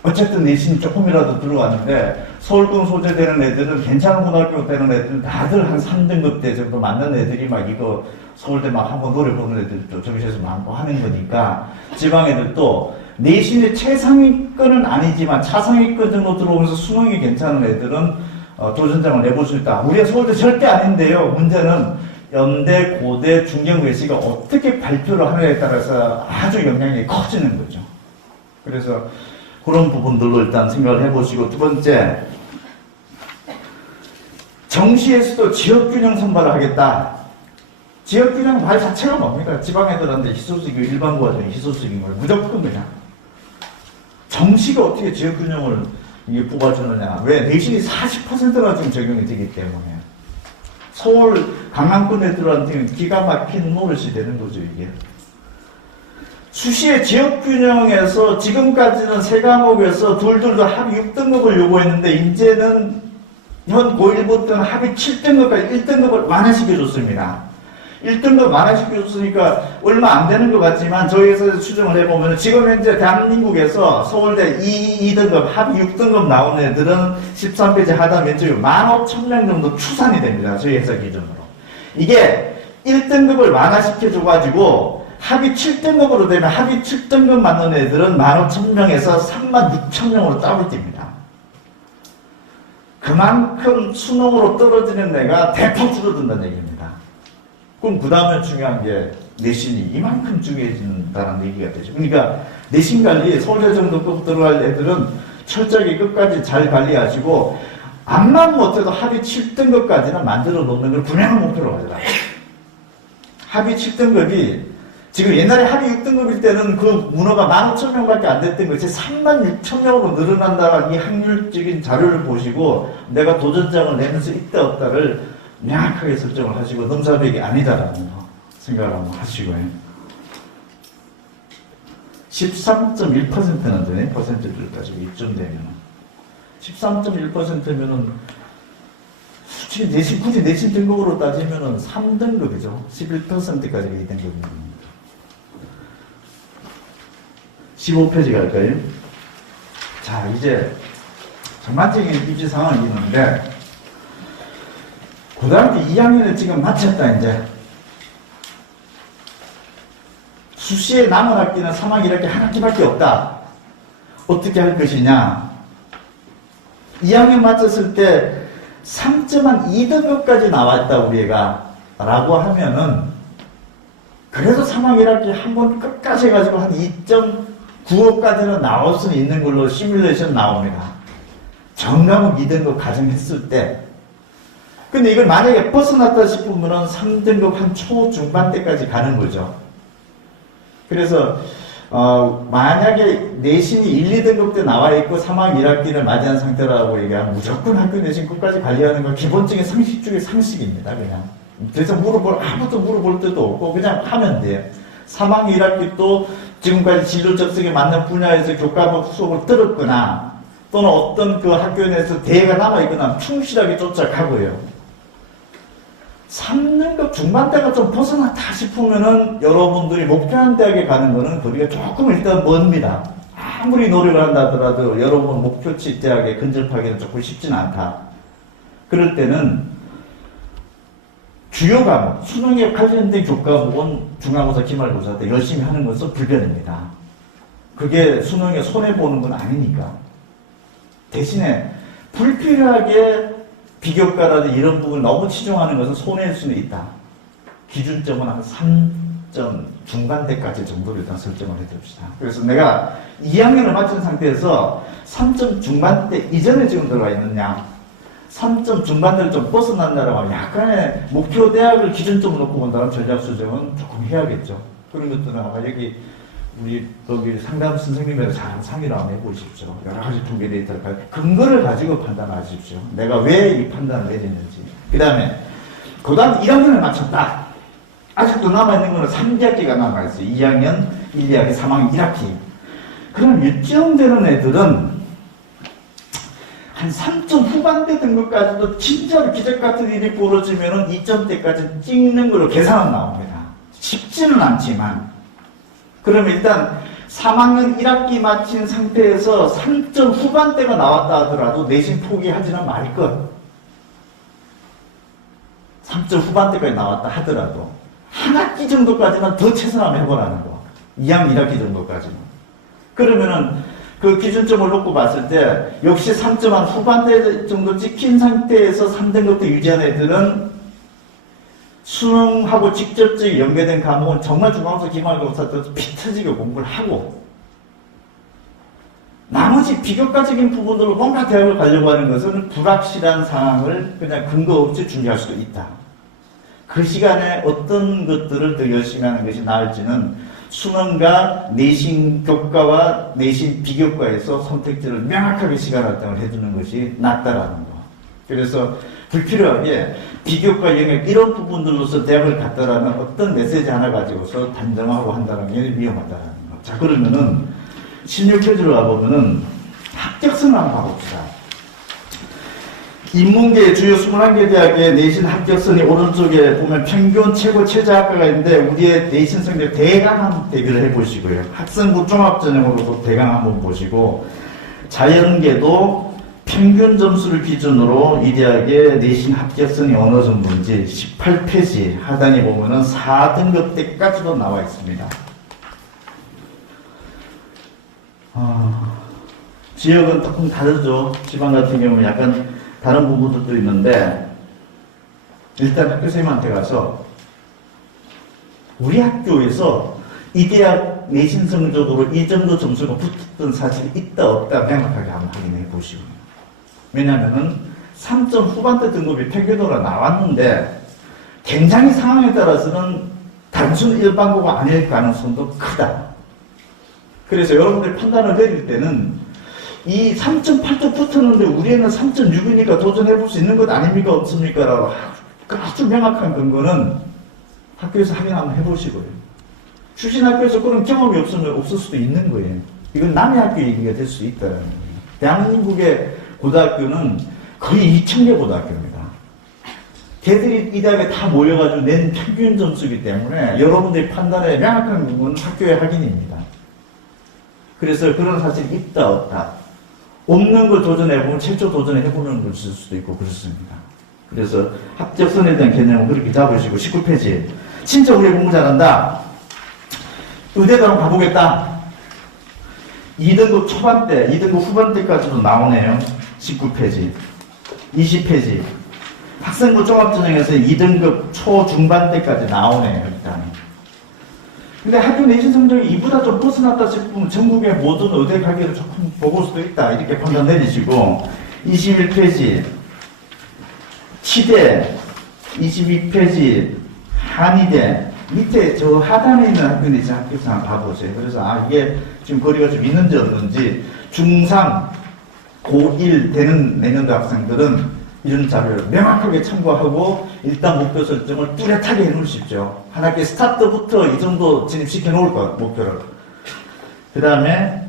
어쨌든 내신이 조금이라도 들어가는데 서울권 소재되는 애들은 괜찮은 고등학교 되는 애들은 다들 한 3등급 대 정도 맞는 애들이 막 이거 서울대 막 한번 노려보는 애들도 정시에서 많고 하는 거니까 지방 애들도 내신의 최상위권은 아니지만 차상위권 정도 들어오면서 수능이 괜찮은 애들은 도전장을 내볼 수 있다. 우리가 서울대 절대 아닌데요. 문제는 연대, 고대, 중경외시가 어떻게 발표를 하느냐에 따라서 아주 영향이 커지는 거죠. 그래서 그런 부분들로 일단 생각을 해보시고, 두 번째, 정시에서도 지역균형 선발을 하겠다. 지역균형 말 자체가 뭡니까? 지방 애들한테 희소식이고 일반고 과정이 희소식인 거예요. 무조건 그냥. 정시가 어떻게 지역균형을 이게 뽑아주느냐. 왜? 내신이 40%가 지금 적용이 되기 때문에. 서울, 강남권 애들한테는 기가 막힌 노릇이 되는 거죠, 이게. 수시의 지역균형에서 지금까지는 세 과목에서 둘둘 다 합의 6등급을 요구했는데, 이제는 현 고1부터는 합의 7등급까지 1등급을 완화시켜줬습니다. 1등급 완화시켜줬으니까 얼마 안 되는 것 같지만 저희 회사에서 추정을 해보면 지금 현재 대한민국에서 서울대 2등급, 합의 6등급 나온 애들은 13페이지 하단 왼쪽에 15,000명 정도 추산이 됩니다. 저희 회사 기준으로. 이게 1등급을 완화시켜줘가지고 합의 7등급으로 되면 합의 7등급 맞는 애들은 15,000명에서 36,000명으로 따로 뜁니다. 그만큼 수능으로 떨어지는 애가 대폭 줄어든다는 얘기입니다. 그럼 그 다음에 중요한 게 내신이 이만큼 중요해진다는 얘기가 되죠. 그러니까 내신 관리, 서울대 정도급 들어갈 애들은 철저하게 끝까지 잘 관리하시고 암만 못해도 합의 7등급까지는 만들어 놓는 걸 분명한 목표로 가져가요. 합의 7등급이 지금 옛날에 합의 6등급일 때는 그 문어가 15,000명밖에 안 됐던 것이 36,000명으로 늘어난다는 이 확률적인 자료를 보시고 내가 도전장을 내는 수 있다 없다를 명확하게 설정을 하시고 넘사벽이 아니다라는 거 생각을 한번 하시고요. 13.1%는 되네. 퍼센트들까지 이쯤 되면 13.1%면은 굳이 내신 등급으로 따지면은 3등급이죠. 11%까지 2등급입니다. 15페이지 갈까요? 자, 이제 전반적인 입시 상황이 있는데 고등학교 2학년을 지금 마쳤다. 이제 수시에 남은 학기는 3학기 이렇게 한 학기밖에 없다. 어떻게 할 것이냐? 2학년 마쳤을 때 3.2등급까지 나왔다 우리 애가 라고 하면은 그래도 3학기 1학기 한 번 끝까지 해가지고 한 2.95까지는 나올 수는 있는 걸로 시뮬레이션 나옵니다. 정과목 2등급 가정했을 때 근데 이걸 만약에 벗어났다 싶으면은 3등급 한 초중반 때까지 가는 거죠. 그래서 만약에 내신이 1, 2등급 때 나와 있고 3학 1학기를 맞이한 상태라고 얘기하면 무조건 학교 내신 끝까지 관리하는 건 기본적인 상식 중의 상식입니다. 그냥. 그래서 아무도 물어볼 때도 없고 그냥 하면 돼요. 3학 1학기 또 지금까지 진로 접속에 맞는 분야에서 교과목 수업을 들었거나 또는 어떤 그 학교 내에서 대회가 남아있거나 충실하게 쫓아가고요. 3등급 중반대가 좀 벗어났다 싶으면은 여러분들이 목표한 대학에 가는 거는 거리가 조금 일단 먼입니다. 아무리 노력을 한다 하더라도 여러분 목표치 대학에 근접하기는 조금 쉽진 않다. 그럴 때는 주요 과목, 수능에 관련된 교과목은 중간고사, 기말고사 때 열심히 하는 것은 불변입니다. 그게 수능에 손해보는 건 아니니까. 대신에 불필요하게 비교과라든 이런 부분을 너무 치중하는 것은 손해일 수는 있다. 기준점은 한 3점 중반대까지 정도를 일단 설정을 해둡시다. 그래서 내가 2학년을 마친 상태에서 3점 중반대 이전에 지금 들어가 있느냐, 3점 중반대를 좀 벗어난다라고 하면 약간의 목표 대학을 기준점으로 놓고 본다면 전략 수정은 조금 해야겠죠. 그런 것들은 아마 여기 우리 거기 상담 선생님이랑 잘 상의를 한번 해보십시오. 여러 가지 통계 데이터를 근거를 가지고 판단하십시오. 내가 왜 이 판단을 내렸는지. 그 다음에 고등학교 1학년을 마쳤다. 아직도 남아있는 거는 3학기가 남아있어요. 2학년, 1, 2학기, 3학년 1학기. 그럼 일정되는 애들은 한 3점 후반대 등급까지도 진짜로 기적 같은 일이 벌어지면은 2점대까지 찍는 걸로 계산은 나옵니다. 쉽지는 않지만. 그럼 일단 3학년 1학기 마친 상태에서 3점 후반대가 나왔다 하더라도 내신 포기하지는 말 것. 3점 후반대까지 나왔다 하더라도 한 학기 정도까지는 더 최선을 해보라는 거. 2학년 1학기 정도까지는. 그러면은 그 기준점을 놓고 봤을 때 역시 3점 한 후반대 정도 찍힌 상태에서 3등급대 유지한 애들은 수능하고 직접적인 연계된 과목은 정말 중간고사, 기말고사 때 피 터지게 공부를 하고 나머지 비교과적인 부분들로 뭔가 대학을 가려고 하는 것은 불확실한 상황을 그냥 근거 없이 준비할 수도 있다. 그 시간에 어떤 것들을 더 열심히 하는 것이 나을지는 수능과 내신 교과와 내신 비교과에서 선택지를 명확하게 시간 할당을 해주는 것이 낫다라는 거. 그래서 불필요하게 비교과 영역 이런 부분들로서 대학을 갔다라는 어떤 메시지 하나 가지고서 단정하고 한다는 게 위험하다는 거. 자, 그러면은 16페이지로 가보면은 합격선을 한번 봐봅시다. 인문계 주요 21개 대학의 내신 합격선이 오른쪽에 보면 평균 최고 최저학과가 있는데 우리의 내신 성적 대강 한번 대비를 해보시고요. 학생부 종합전형으로도 대강 한번 보시고 자연계도 평균 점수를 기준으로 이 대학의 내신 합격선이 어느 정도인지 18페이지 하단에 보면은 4등급 때까지도 나와 있습니다. 지역은 조금 다르죠. 지방 같은 경우는 약간 다른 부분들도 있는데 일단 학교 선생님한테 가서 우리 학교에서 이 대학 내신 성적으로 이 정도 점수가 붙었던 사실이 있다 없다 명확하게 한번 확인해 보시고요. 왜냐하면은 3점 후반대 등급이 평균으로 나왔는데 굉장히 상황에 따라서는 단순 일반고가 아닐 가능성도 크다. 그래서 여러분들이 판단을 내릴 때는 이 3.8점 붙었는데 우리 애는 3.6이니까 도전해볼 수 있는 것 아닙니까? 없습니까? 라고 아주 명확한 근거는 학교에서 확인 한번 해보시고요. 출신 학교에서 그런 경험이 없으면 없을 수도 있는 거예요. 이건 남의 학교 얘기가 될 수 있다는 거예요. 대한민국의 고등학교는 거의 2,000개 고등학교입니다. 걔들이 이 대학에 다 모여가지고 낸 평균 점수이기 때문에 여러분들의 판단에 명확한 부분은 학교의 확인입니다. 그래서 그런 사실이 있다 없다 없는 걸 도전해보면 최초 도전해보는 걸 쓸 수도 있고 그렇습니다. 그래서 합격선에 대한 개념은 그렇게 잡으시고 19페이지 진짜 우리 공부 잘한다. 의대도 한번 가보겠다. 2등급 초반대, 2등급 후반대까지도 나오네요. 19페이지 20페이지 학생부 종합전형에서 2등급 초중반대까지 나오네요. 일단 근데 학교 내신 성적이 이보다 좀 벗어났다 싶으면 전국의 모든 의대 가기를 조금 보고 수도 있다. 이렇게 판단 내리시고 21페이지 치대 22페이지 한의대 밑에 저 하단에 있는 학교인데 제 학교에서 한번 봐보세요. 그래서 이게 지금 거리가 좀 있는지 없는지 중3 고1 되는 내년도 학생들은 이런 자료를 명확하게 참고하고 일단 목표 설정을 뚜렷하게 해놓으십시오. 한 학기 스타트부터 이 정도 진입시켜 놓을 것 목표를. 그 다음에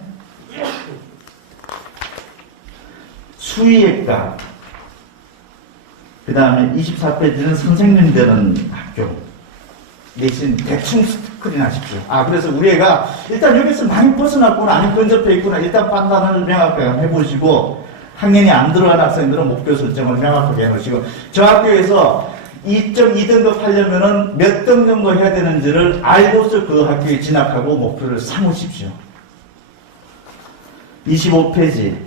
수의학과, 그 다음에 24페이지는 선생님 되는 학교. 내신 대충 스크린 하십시오. 그래서 우리 애가 일단 여기서 많이 벗어났구나, 아니면 근접해 있구나, 일단 판단을 명확하게 해보시고, 학년이 안 들어간 학생들은 목표 설정을 명확하게 해놓으시고, 저 학교에서 2.2등급 하려면은 몇 등 정도 해야 되는지를 알고서 그 학교에 진학하고 목표를 삼으십시오. 25페이지.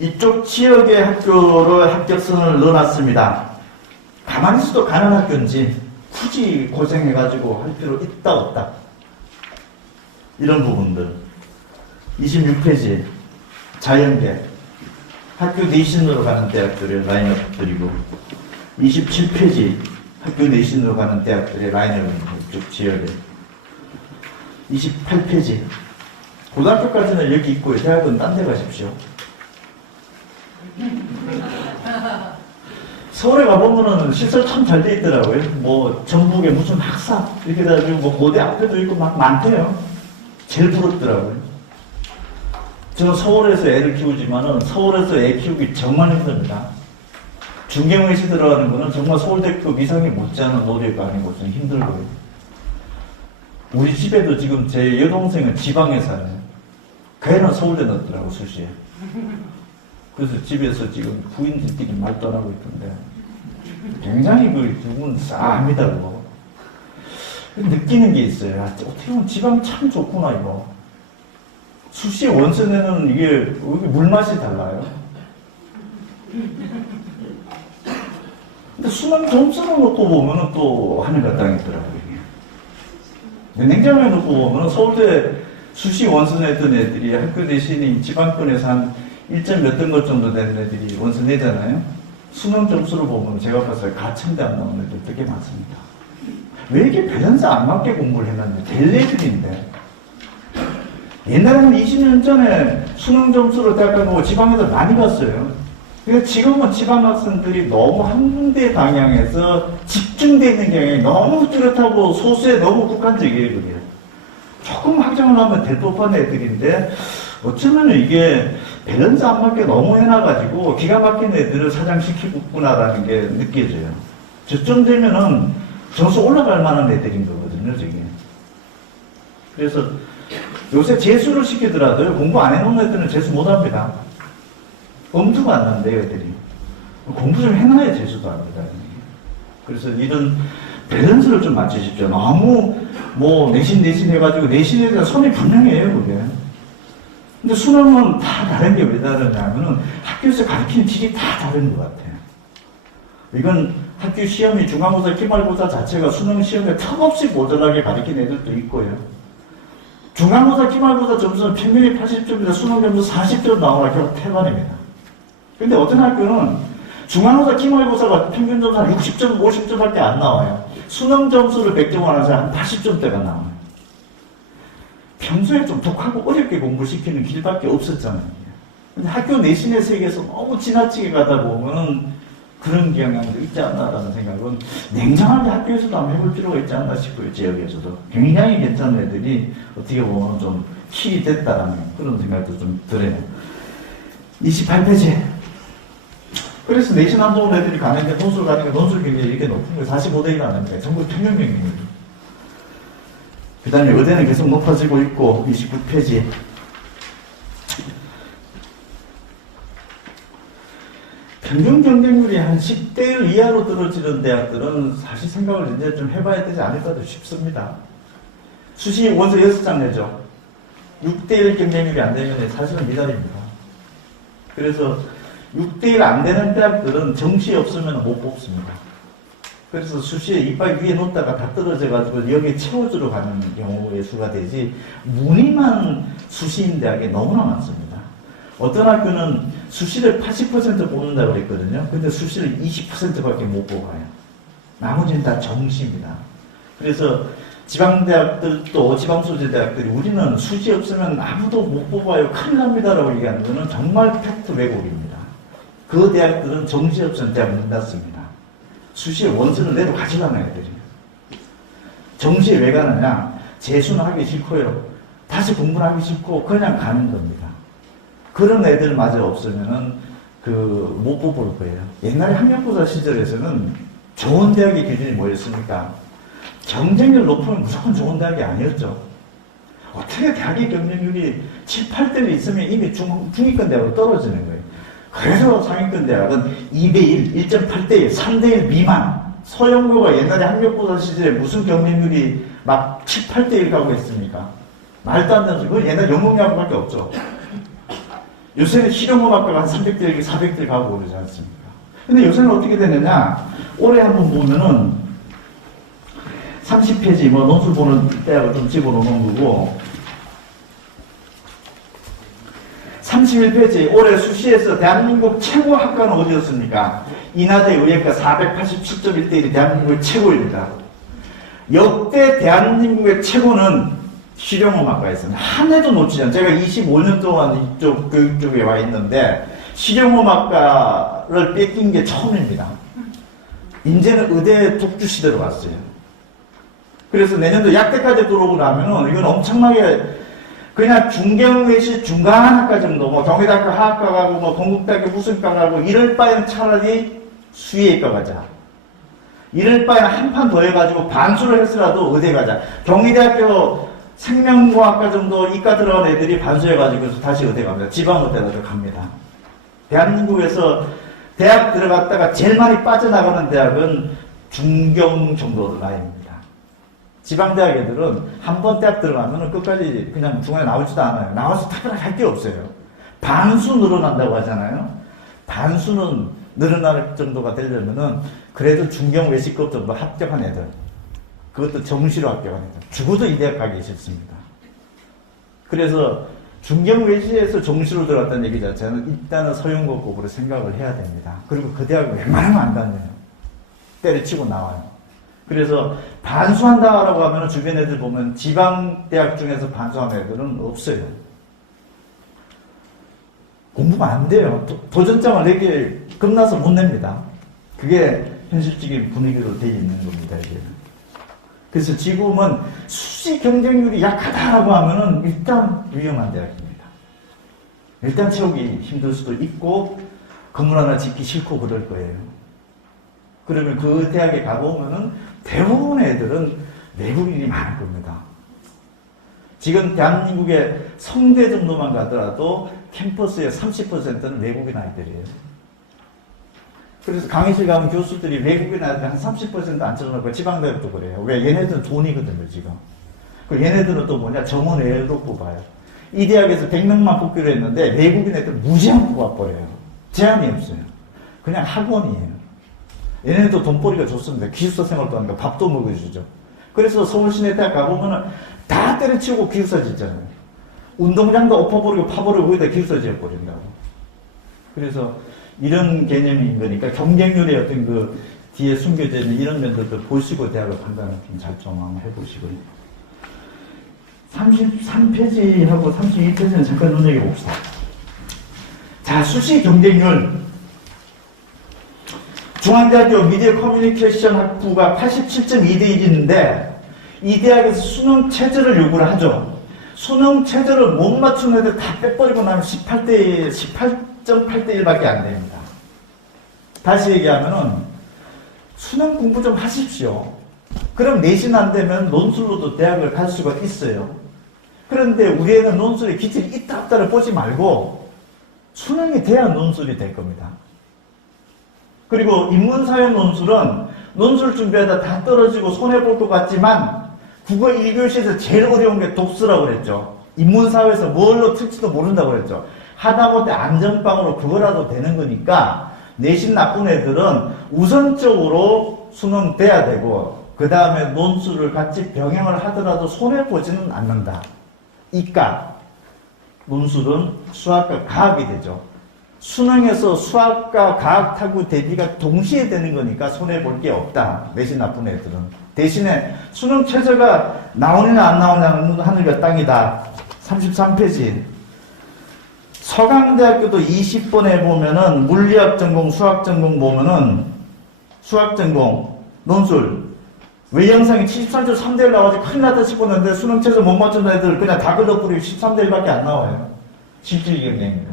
이쪽 지역의 학교를 합격선을 넣어놨습니다. 가만히 있어도 가는 학교인지 굳이 고생해가지고 할 필요 있다 없다. 이런 부분들. 26페이지. 자연계. 학교 내신으로 가는 대학들의 라인업 드리고, 27페이지. 학교 내신으로 가는 대학들의 라인업입니다. 이쪽 지역에. 28페이지. 고등학교까지는 여기 있고요. 대학은 딴 데 가십시오. 서울에 가보면은 시설 참 잘 돼 있더라고요. 뭐 전북에 무슨 학사 이렇게 해가지고 뭐 고대 앞에도 있고 막 많대요. 제일 부럽더라고요. 저는 서울에서 애를 키우지만은 서울에서 애 키우기 정말 힘듭니다. 중경외시 들어가는 거는 정말 서울대급 이상이 못지않은 노력이 아니고 좀 힘들고요. 우리 집에도 지금 제 여동생은 지방에 살아요. 걔는 서울대 넣었더라고, 수시에. 그래서 집에서 지금 부인들끼리 말도 안 하고 있던데 굉장히 그 두 분 싸합니다. 그거 느끼는 게 있어요. 어떻게 보면 지방 참 좋구나. 이거 수시 원서내는 이게 물맛이 달라요. 근데 수능 점수를 놓고 보면은 또 하늘과 땅이 있더라고요. 냉정하게 놓고 보면은 서울대 수시 원서 냈던 애들이 학교 대신에 지방권에서 한 1점 몇 등급 정도 되는 애들이 원서 내잖아요. 수능 점수를 보면 제가 봤을 때 가천대 안 나오는 애들 되게 많습니다. 왜 이렇게 밸런스 안 맞게 공부를 해놨는지 될 애들인데. 옛날에는 20년 전에 수능 점수를 대학교 보고 지방에서 많이 갔어요. 그러니까 지금은 지방 학생들이 너무 한 군데 방향에서 집중되어 있는 경향이 너무 뚜렷하고 소수에 너무 국한적이에요. 그게 조금 확정을 하면 될 법한 애들인데 어쩌면 이게 밸런스 안 맞게 너무 해놔가지고 기가 막힌 애들을 사장시키고있구나라는 게 느껴져요. 저쯤 되면은 점수 올라갈 만한 애들인 거거든요, 저게. 그래서 요새 재수를 시키더라도요, 공부 안 해놓은 애들은 재수 못 합니다. 엄두가 안 난대요, 애들이. 공부 좀 해놔야 재수도 합니다. 그래서 이런 밸런스를 좀 맞추십시오. 너무 내신 해가지고 내신에 대한 손이 분명해요, 그게. 근데 수능은 다 다른 게 왜 다르냐면은 학교에서 가르치는 질이 다 다른 것 같아요. 이건 학교 시험이 중간고사, 기말고사 자체가 수능 시험에 턱없이 모자라게 가르치는 애들도 있고요. 중간고사, 기말고사 점수는 평균이 80점이다 수능 점수 40점 나오는 학교가 태반입니다. 근데 어떤 학교는 중간고사, 기말고사가 평균 점수 한 60점, 50점밖에 안 나와요. 수능 점수를 100점 하는 사람 한 80점대가 나와요. 평소에 좀 독하고 어렵게 공부시키는 길밖에 없었잖아요. 근데 학교 내신의 세계에서 너무 지나치게 가다 보면은 그런 경향도 있지 않나라는 생각은 냉정하게 학교에서도 한번 해볼 필요가 있지 않나 싶어요. 지역에서도. 굉장히 괜찮은 애들이 어떻게 보면 좀 킬이 됐다라는 그런 생각도 좀 들어요. 28페이지. 그래서 내신 안 좋은 애들이 가는데 논술 가는 게 논술 경쟁이 이렇게 높은 거예요. 45대 1 하는데 전국 평균 경쟁이에요. 그 다음에 의대는 계속 높아지고 있고, 29페이지. 평균 경쟁률이 한 10대 1 이하로 떨어지는 대학들은 사실 생각을 이제 좀 해봐야 되지 않을까도 싶습니다. 수시 원서 6장 내죠. 6대 1 경쟁률이 안 되면 사실은 미달입니다. 그래서 6대 1 안 되는 대학들은 정시 없으면 못 뽑습니다. 그래서 수시에 이빨 위에 놓다가 다 떨어져가지고 여기에 채워주러 가는 경우의 수가 되지, 무늬만 수시인 대학이 너무나 많습니다. 어떤 학교는 수시를 80% 뽑는다고 그랬거든요. 근데 수시를 20%밖에 못 뽑아요. 나머지는 다 정시입니다. 그래서 지방대학들도 지방소재대학들이 우리는 수시 없으면 아무도 못 뽑아요. 큰일 납니다라고 얘기하는 거는 정말 팩트 왜곡입니다. 그 대학들은 정시 없으면 대학 문 닫습니다. 수시에 원서를 내도 가지라는 애들이. 정시에 왜 가느냐? 재수는 하기 싫고요. 다시 공부를 하기 싫고 그냥 가는 겁니다. 그런 애들마저 없으면은 못 뽑을 거예요. 옛날에 학력고사 시절에서는 좋은 대학의 기준이 뭐였습니까? 경쟁률 높으면 무조건 좋은 대학이 아니었죠. 어떻게 대학의 경쟁률이 7, 8대를 있으면 이미 중위권 대학으로 떨어지는 거예요. 그래서 상위권 대학은 2대1, 1.8대1, 3대1 미만. 서영고가 옛날에 학력고사 시절에 무슨 경쟁률이 막 7, 8대1 가고 했습니까? 말도 안 되는 소리. 그건 옛날 영문학밖에 없죠. 요새는 실용음악과가 한 300대1, 400대1 가고 그러지 않습니까? 근데 요새는 어떻게 되느냐? 올해 한번 보면은 30페이지 뭐 논술 보는 대학을 좀 집어넣는 거고 31페이지 올해 수시에서 대한민국 최고 학과는 어디였습니까? 인하대 의예과 487.1대1이 대한민국의 최고입니다. 역대 대한민국의 최고는 실용음악과였습니다. 한 해도 놓치지 않아요. 제가 25년 동안 이쪽 교육 쪽에 와 있는데 실용음악과를 뺏긴 게 처음입니다. 이제는 의대 독주 시대로 왔어요. 그래서 내년도 약대까지 들어오고 나면은 이건 엄청나게 그냥 중경외시 중간 학과 정도, 뭐 경희대학교 화학과 가고 뭐 동국대학교 무슨과 가고 이럴 바에는 차라리 수의과 가자. 이럴 바에는 한 판 더 해가지고 반수를 했으라도 의대 가자. 경희대학교 생명공학과 정도 이과 들어간 애들이 반수해가지고 다시 의대 갑니다. 지방의대로 갑니다. 대한민국에서 대학 들어갔다가 제일 많이 빠져나가는 대학은 중경 정도 라인입니다. 지방대학 애들은 한 번 대학 들어가면 끝까지 그냥 중간에 나오지도 않아요. 나와서 특별하게 할 게 없어요. 반수 늘어난다고 하잖아요. 반수는 늘어날 정도가 되려면은 그래도 중경 외시급 정도 합격한 애들. 그것도 정시로 합격한 애들. 죽어도 이 대학 가기 싫습니다. 그래서 중경 외시에서 정시로 들어갔다는 얘기 자체는 일단은 서영고급으로 생각을 해야 됩니다. 그리고 그 대학은 웬만하면 안 다녀요. 때려치고 나와요. 그래서 반수한다라고 하면 주변 애들 보면 지방대학 중에서 반수하는 애들은 없어요. 공부가 안 돼요. 도전장을 내게 겁나서 못 냅니다. 그게 현실적인 분위기로 되어 있는 겁니다. 이게. 그래서 지금은 수시 경쟁률이 약하다라고 하면은 일단 위험한 대학입니다. 일단 채우기 힘들 수도 있고 건물 하나 짓기 싫고 그럴 거예요. 그러면 그 대학에 가보면은 대부분의 애들은 외국인이 많을 겁니다. 지금 대한민국의 성대 정도만 가더라도 캠퍼스의 30%는 외국인 아이들이에요. 그래서 강의실 가면 교수들이 외국인 아이들 한 30% 앉혀놓고 지방대학도 그래요. 왜? 얘네들은 돈이거든요, 지금. 그 얘네들은 또 뭐냐? 정원 외로 뽑아요. 이 대학에서 100명만 뽑기로 했는데 외국인 애들 무제한 뽑아버려요. 제한이 없어요. 그냥 학원이에요. 얘네도 돈벌이가 좋습니다. 기숙사 생활도 하니까 밥도 먹여주죠. 그래서 서울시내대학 가보면은 다 때려치우고 기숙사 짓잖아요. 운동장도 엎어버리고 파버리고 거기다 기숙사 지어버린다고. 그래서 이런 개념인 거니까 경쟁률의 어떤 그 뒤에 숨겨져 있는 이런 면들도 보시고 대학을 판단을 좀 한번 해보시고요. 33페이지하고 32페이지는 잠깐 눈여겨봅시다. 자, 수시 경쟁률. 중앙대학교 미디어 커뮤니케이션 학부가 87.2대 1인데 이 대학에서 수능 최저를 요구를 하죠. 수능 최저를 못 맞춘 애들 다 빼버리고 나면 18.8대 1밖에 안 됩니다. 다시 얘기하면은 수능 공부 좀 하십시오. 그럼 내신 안 되면 논술로도 대학을 갈 수가 있어요. 그런데 우리 애는 논술에 기질이 있다 없다를 보지 말고 수능이 돼야 논술이 될 겁니다. 그리고 인문사회 논술은 논술 준비하다 다 떨어지고 손해볼 것 같지만 국어 1교시에서 제일 어려운 게 독서라고 그랬죠. 인문사회에서 뭘로 틀지도 모른다고 그랬죠. 하다못해 안전빵으로 그거라도 되는 거니까 내신 나쁜 애들은 우선적으로 수능 돼야 되고 그 다음에 논술을 같이 병행을 하더라도 손해보지는 않는다. 이과, 논술은 수학과 과학이 되죠. 수능에서 수학과 과학 탐구 대비가 동시에 되는 거니까 손해볼 게 없다. 내신 나쁜 애들은. 대신에 수능 최저가 나오느냐 안 나오느냐는 하늘과 땅이다. 33페이지. 서강대학교도 20번에 보면은 물리학 전공, 수학 전공 보면은 수학 전공, 논술, 외형상이 73.3대1 나와가지고 큰일 났다 싶었는데 수능 최저 못 맞춘 애들 그냥 다 긁어버리고 13대1밖에 안 나와요. 실질경쟁이에요.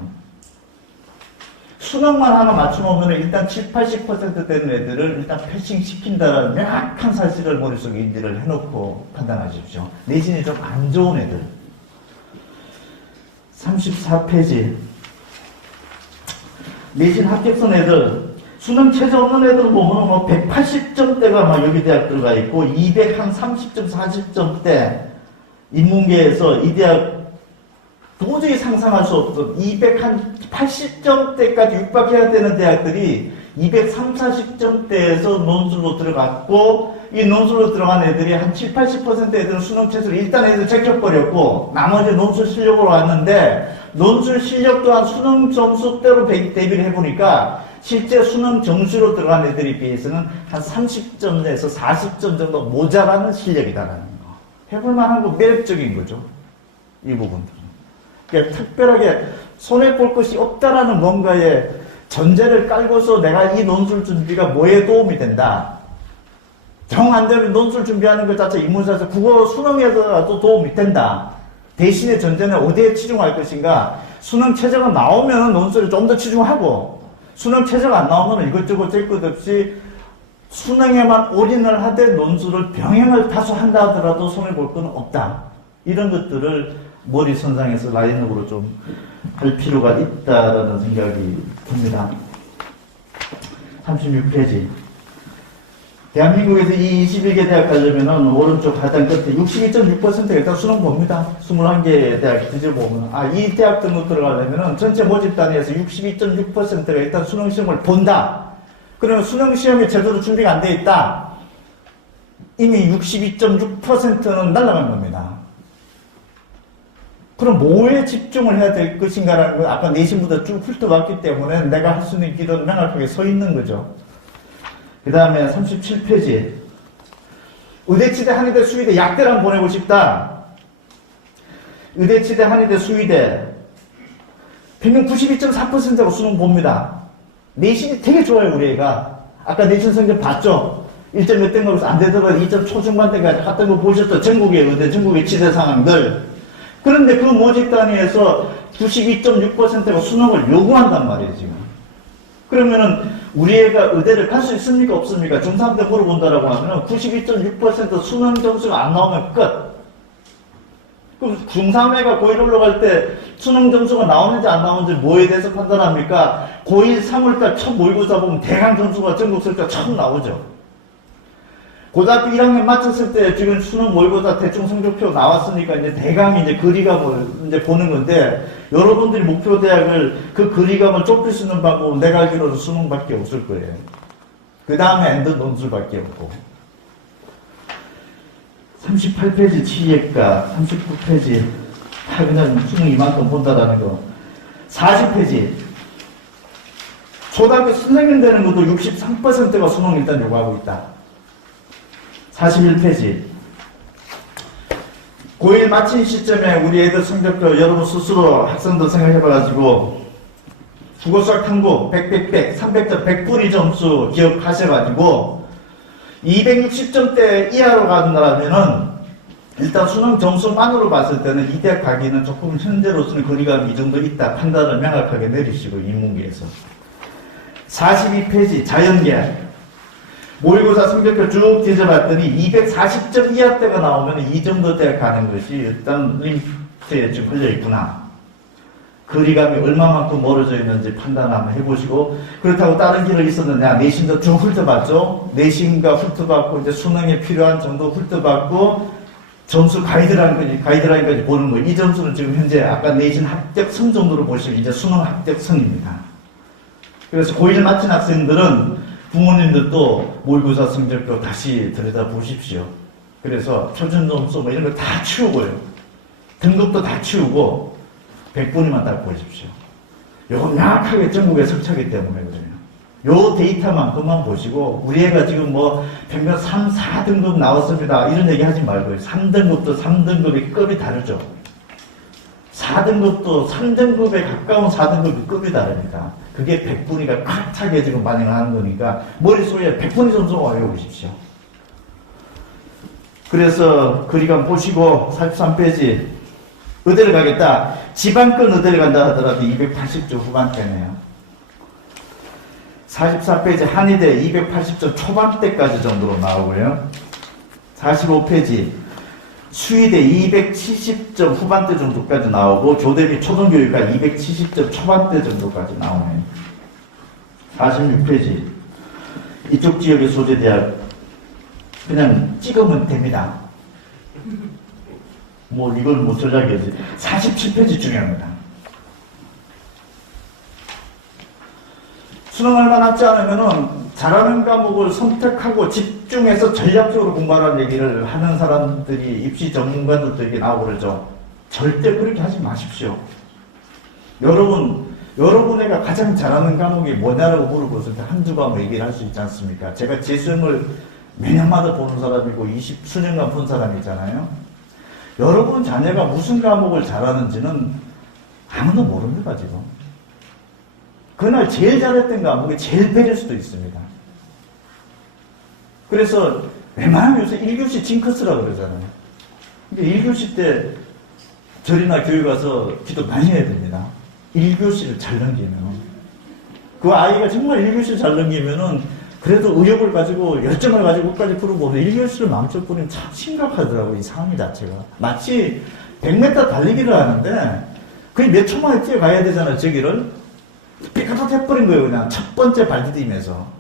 수능만 하나 맞춰놓으면 일단 70~80% 되는 애들을 일단 패싱 시킨다는 명확한 사실을 머릿속에 인지를 해놓고 판단하십시오. 내신이 좀 안 좋은 애들. 34페이지. 내신 합격선 애들, 수능 최저 없는 애들 보면 뭐 180점대가 막 여기 대학 들어가 있고, 230점, 40점대, 인문계에서 이 대학 도저히 상상할 수 없던 280점대까지 육박해야 되는 대학들이 230~40점대에서 논술로 들어갔고, 이 논술로 들어간 애들이 한 70~80% 애들은 수능 최저를 일단 애들 제껴버렸고, 나머지 논술 실력으로 왔는데, 논술 실력 또한 수능 점수대로 대비를 해보니까, 실제 수능 정시로 들어간 애들에 비해서는 한 30점에서 40점 정도 모자라는 실력이다라는 거. 해볼만한 거 매력적인 거죠. 이 부분들은. 그러니까 특별하게 손해볼 것이 없다라는 뭔가의 전제를 깔고서 내가 이 논술 준비가 뭐에 도움이 된다. 정 안 되면 논술 준비하는 것 자체 인문사에서 국어 수능에서라도 도움이 된다. 대신에 전제는 어디에 치중할 것인가. 수능 최저가 나오면 논술에 좀 더 치중하고, 수능 최저가 안 나오면 이것저것 될 것 없이 수능에만 올인을 하되 논술을 병행을 다소 한다 하더라도 손해볼 건 없다. 이런 것들을 머리선상에서 라인업으로 좀 할 필요가 있다라는 생각이 듭니다. 36페이지. 대한민국에서 이 21개 대학 가려면은 오른쪽 하단 끝에 62.6%가 일단 수능 봅니다. 21개 대학 뒤져보면. 이 대학 등록 들어가려면은 전체 모집 단위에서 62.6%가 일단 수능 시험을 본다. 그러면 수능 시험이 제대로 준비가 안 돼 있다. 이미 62.6%는 날아간 겁니다. 그럼 뭐에 집중을 해야 될 것인가라는 건 아까 내신부터 쭉 훑어봤기 때문에 내가 할 수 있는 길은 명확하게 서 있는 거죠. 그 다음에 37페이지. 의대치대, 한의대, 수의대 약대랑 보내고 싶다. 의대치대, 한의대, 수의대 평균 92.4%가 수능 봅니다. 내신이 되게 좋아요, 우리 애가. 아까 내신 성적 봤죠? 1점 몇 등 거기서 안 되더라도 2점 초중반대까지 갔던 거 보셨죠? 전국의 의대, 전국의 치대 상황들. 그런데 그 모집 단위에서 92.6%가 수능을 요구한단 말이에요, 지금. 그러면은 우리 애가 의대를 갈 수 있습니까? 없습니까? 중3 때 물어본다라고 하면 92.6% 수능 점수가 안 나오면 끝. 그럼 중3 애가 고1 올라갈 때 수능 점수가 나오는지 안 나오는지 뭐에 대해서 판단합니까? 고1 3월달 첫 모의고사 보면 대강 점수가 전국 쓸 때 처음 나오죠. 고등학교 1학년 마쳤을 때 지금 수능 모의고사 대충 성적표 나왔으니까 이제 대강 이제 거리감을 이제 보는 건데, 여러분들이 목표 대학을 그 거리감을 좁힐 수 있는 방법은 내가 알기로는 수능밖에 없을 거예요. 그 다음에 엔드 논술밖에 없고. 38페이지 치의학과, 39페이지 그냥 수능 이만큼 본다라는 거. 40페이지 초등학교 선생님 되는 것도 63%가 수능 일단 요구하고 있다. 41페이지. 고1 마친 시점에 우리 애들 성적표 여러분 스스로 학생들 생각해봐가지고 국어 수학 탐구 100, 300점 100분위 점수 기억하셔가지고 260점대 이하로 간다면은 일단 수능 점수만으로 봤을 때는 이 대학 가기는 조금 현재로서는 거리감이 이 정도 있다 판단을 명확하게 내리시고 인문계에서. 42페이지 자연계. 모의고사 성적표 쭉 뒤져봤더니 240점 이하대가 나오면 이 정도 대학 가는 것이 일단 림프에 좀 걸려있구나. 거리감이 얼마만큼 멀어져 있는지 판단 한번 해보시고, 그렇다고 다른 길을 있었느냐, 내신도 쭉 훑어봤죠. 내신과 훑어봤고 이제 수능에 필요한 정도 훑어봤고 점수 가이드라인까지 보는 거예요. 이 점수는 지금 현재 아까 내신 합격선 정도로 보시면 이제 수능 합격선입니다. 그래서 고1 마친 학생들은 부모님들도 모의고사 성적표 다시 들여다보십시오. 그래서 표준 점수 뭐 이런 거 다 치우고요. 등급도 다 치우고 100분위만 딱 보십시오. 요거 명확하게 전국에 설치하기 때문에 그래요. 요 데이터만큼만 보시고 우리 애가 지금 뭐 평균 3, 4등급 나왔습니다. 이런 얘기 하지 말고요. 3등급도 3등급이 급이 다르죠. 4등급도 3등급에 가까운 4등급이 급이 다릅니다. 그게 100분위가 꽉 차게 지금 반영하는 거니까 머릿속에 100분위 점수만 외워보십시오. 그래서 그리감 보시고 43페이지 의대를 가겠다. 지방권 의대를 간다 하더라도 280점 후반대네요. 44페이지 한의대 280점 초반대까지 정도로 나오고요. 45페이지 수의대 270점 후반대 정도까지 나오고 교대 및 초등교육과 270점 초반대 정도까지 나오네요. 46페이지 이쪽 지역의 소재대학 그냥 찍으면 됩니다. 뭐 이걸 못 전략이지. 47페이지 중요합니다. 수능 얼마 남지 않으면은 잘하는 과목을 선택하고 집중해서 전략적으로 공부하라는 얘기를 하는 사람들이 입시 전문가들도 이렇게 나오고 그러죠. 절대 그렇게 하지 마십시오. 여러분 애가 가장 잘하는 과목이 뭐냐라고 물어봤을 때 한두 과목 얘기를 할 수 있지 않습니까? 제가 제 시험을 매년마다 보는 사람이고 20수년간 본 사람이잖아요. 여러분 자녀가 무슨 과목을 잘하는지는 아무도 모릅니다, 지금. 그날 제일 잘했던 과목이 제일 배일 수도 있습니다. 그래서 웬만하면 요새 1교시 징크스라고 그러잖아요. 근데 1교시 때 절이나 교회 가서 기도 많이 해야 됩니다. 1교시를 잘 넘기면. 그 아이가 정말 1교시를 잘 넘기면은 그래도 의욕을 가지고 열정을 가지고 끝까지 풀어보고 1교시를 마음껏 뿌리면 참 심각하더라고요. 이 상황 자체가. 마치 100m 달리기를 하는데 거의 몇 초 만에 뛰어가야 되잖아요. 저기를. 삐까닥 해버린 거예요. 그냥 첫 번째 발디디면서.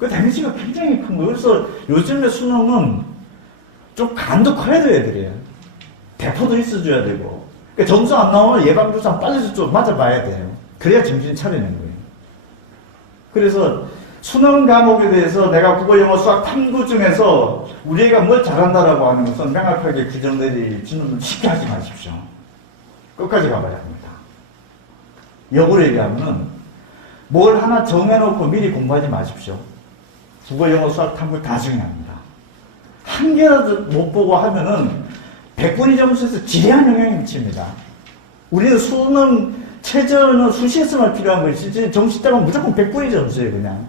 그 데미지가 굉장히 큰 거예요. 그래서 요즘에 수능은 좀 간도 커야 돼요, 애들이. 대포도 있어줘야 되고. 그러니까 점수 안 나오면 예방주사 빨리 좀 맞아봐야 돼요. 그래야 정신 차리는 거예요. 그래서 수능 과목에 대해서 내가 국어, 영어, 수학, 탐구 중에서 우리 애가 뭘 잘한다라고 하는 것은 명확하게 규정 내리지는 쉽게 하지 마십시오. 끝까지 가봐야 합니다. 역으로 얘기하면 뭘 하나 정해놓고 미리 공부하지 마십시오. 국어, 영어, 수학, 탐구 다 중요합니다. 한 개라도 못 보고 하면은 100분위 점수에서 지대한 영향이 미칩니다. 우리는 수능 최저는 수시에서만 필요한 것이지 정시 때는 무조건 100분위 점수예요, 그냥.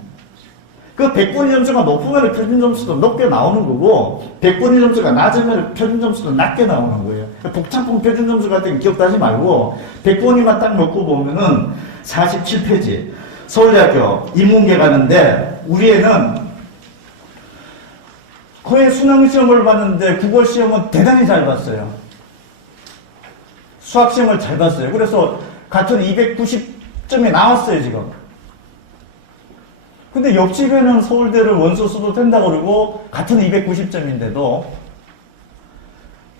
그 100분위 점수가 높으면 표준 점수도 높게 나오는 거고 100분위 점수가 낮으면 표준 점수도 낮게 나오는 거예요. 그러니까 복잡한 표준 점수 같은 거 기억도 하지 말고 100분위만 딱 놓고 보면은 47페이지 서울대학교 인문계 가는데 우리 애는 거의 수능 시험을 봤는데 국어 시험은 대단히 잘 봤어요. 수학 시험을 잘 봤어요. 그래서 같은 290점이 나왔어요, 지금. 근데 옆집에는 서울대를 원서 써도 된다고 그러고 같은 290점인데도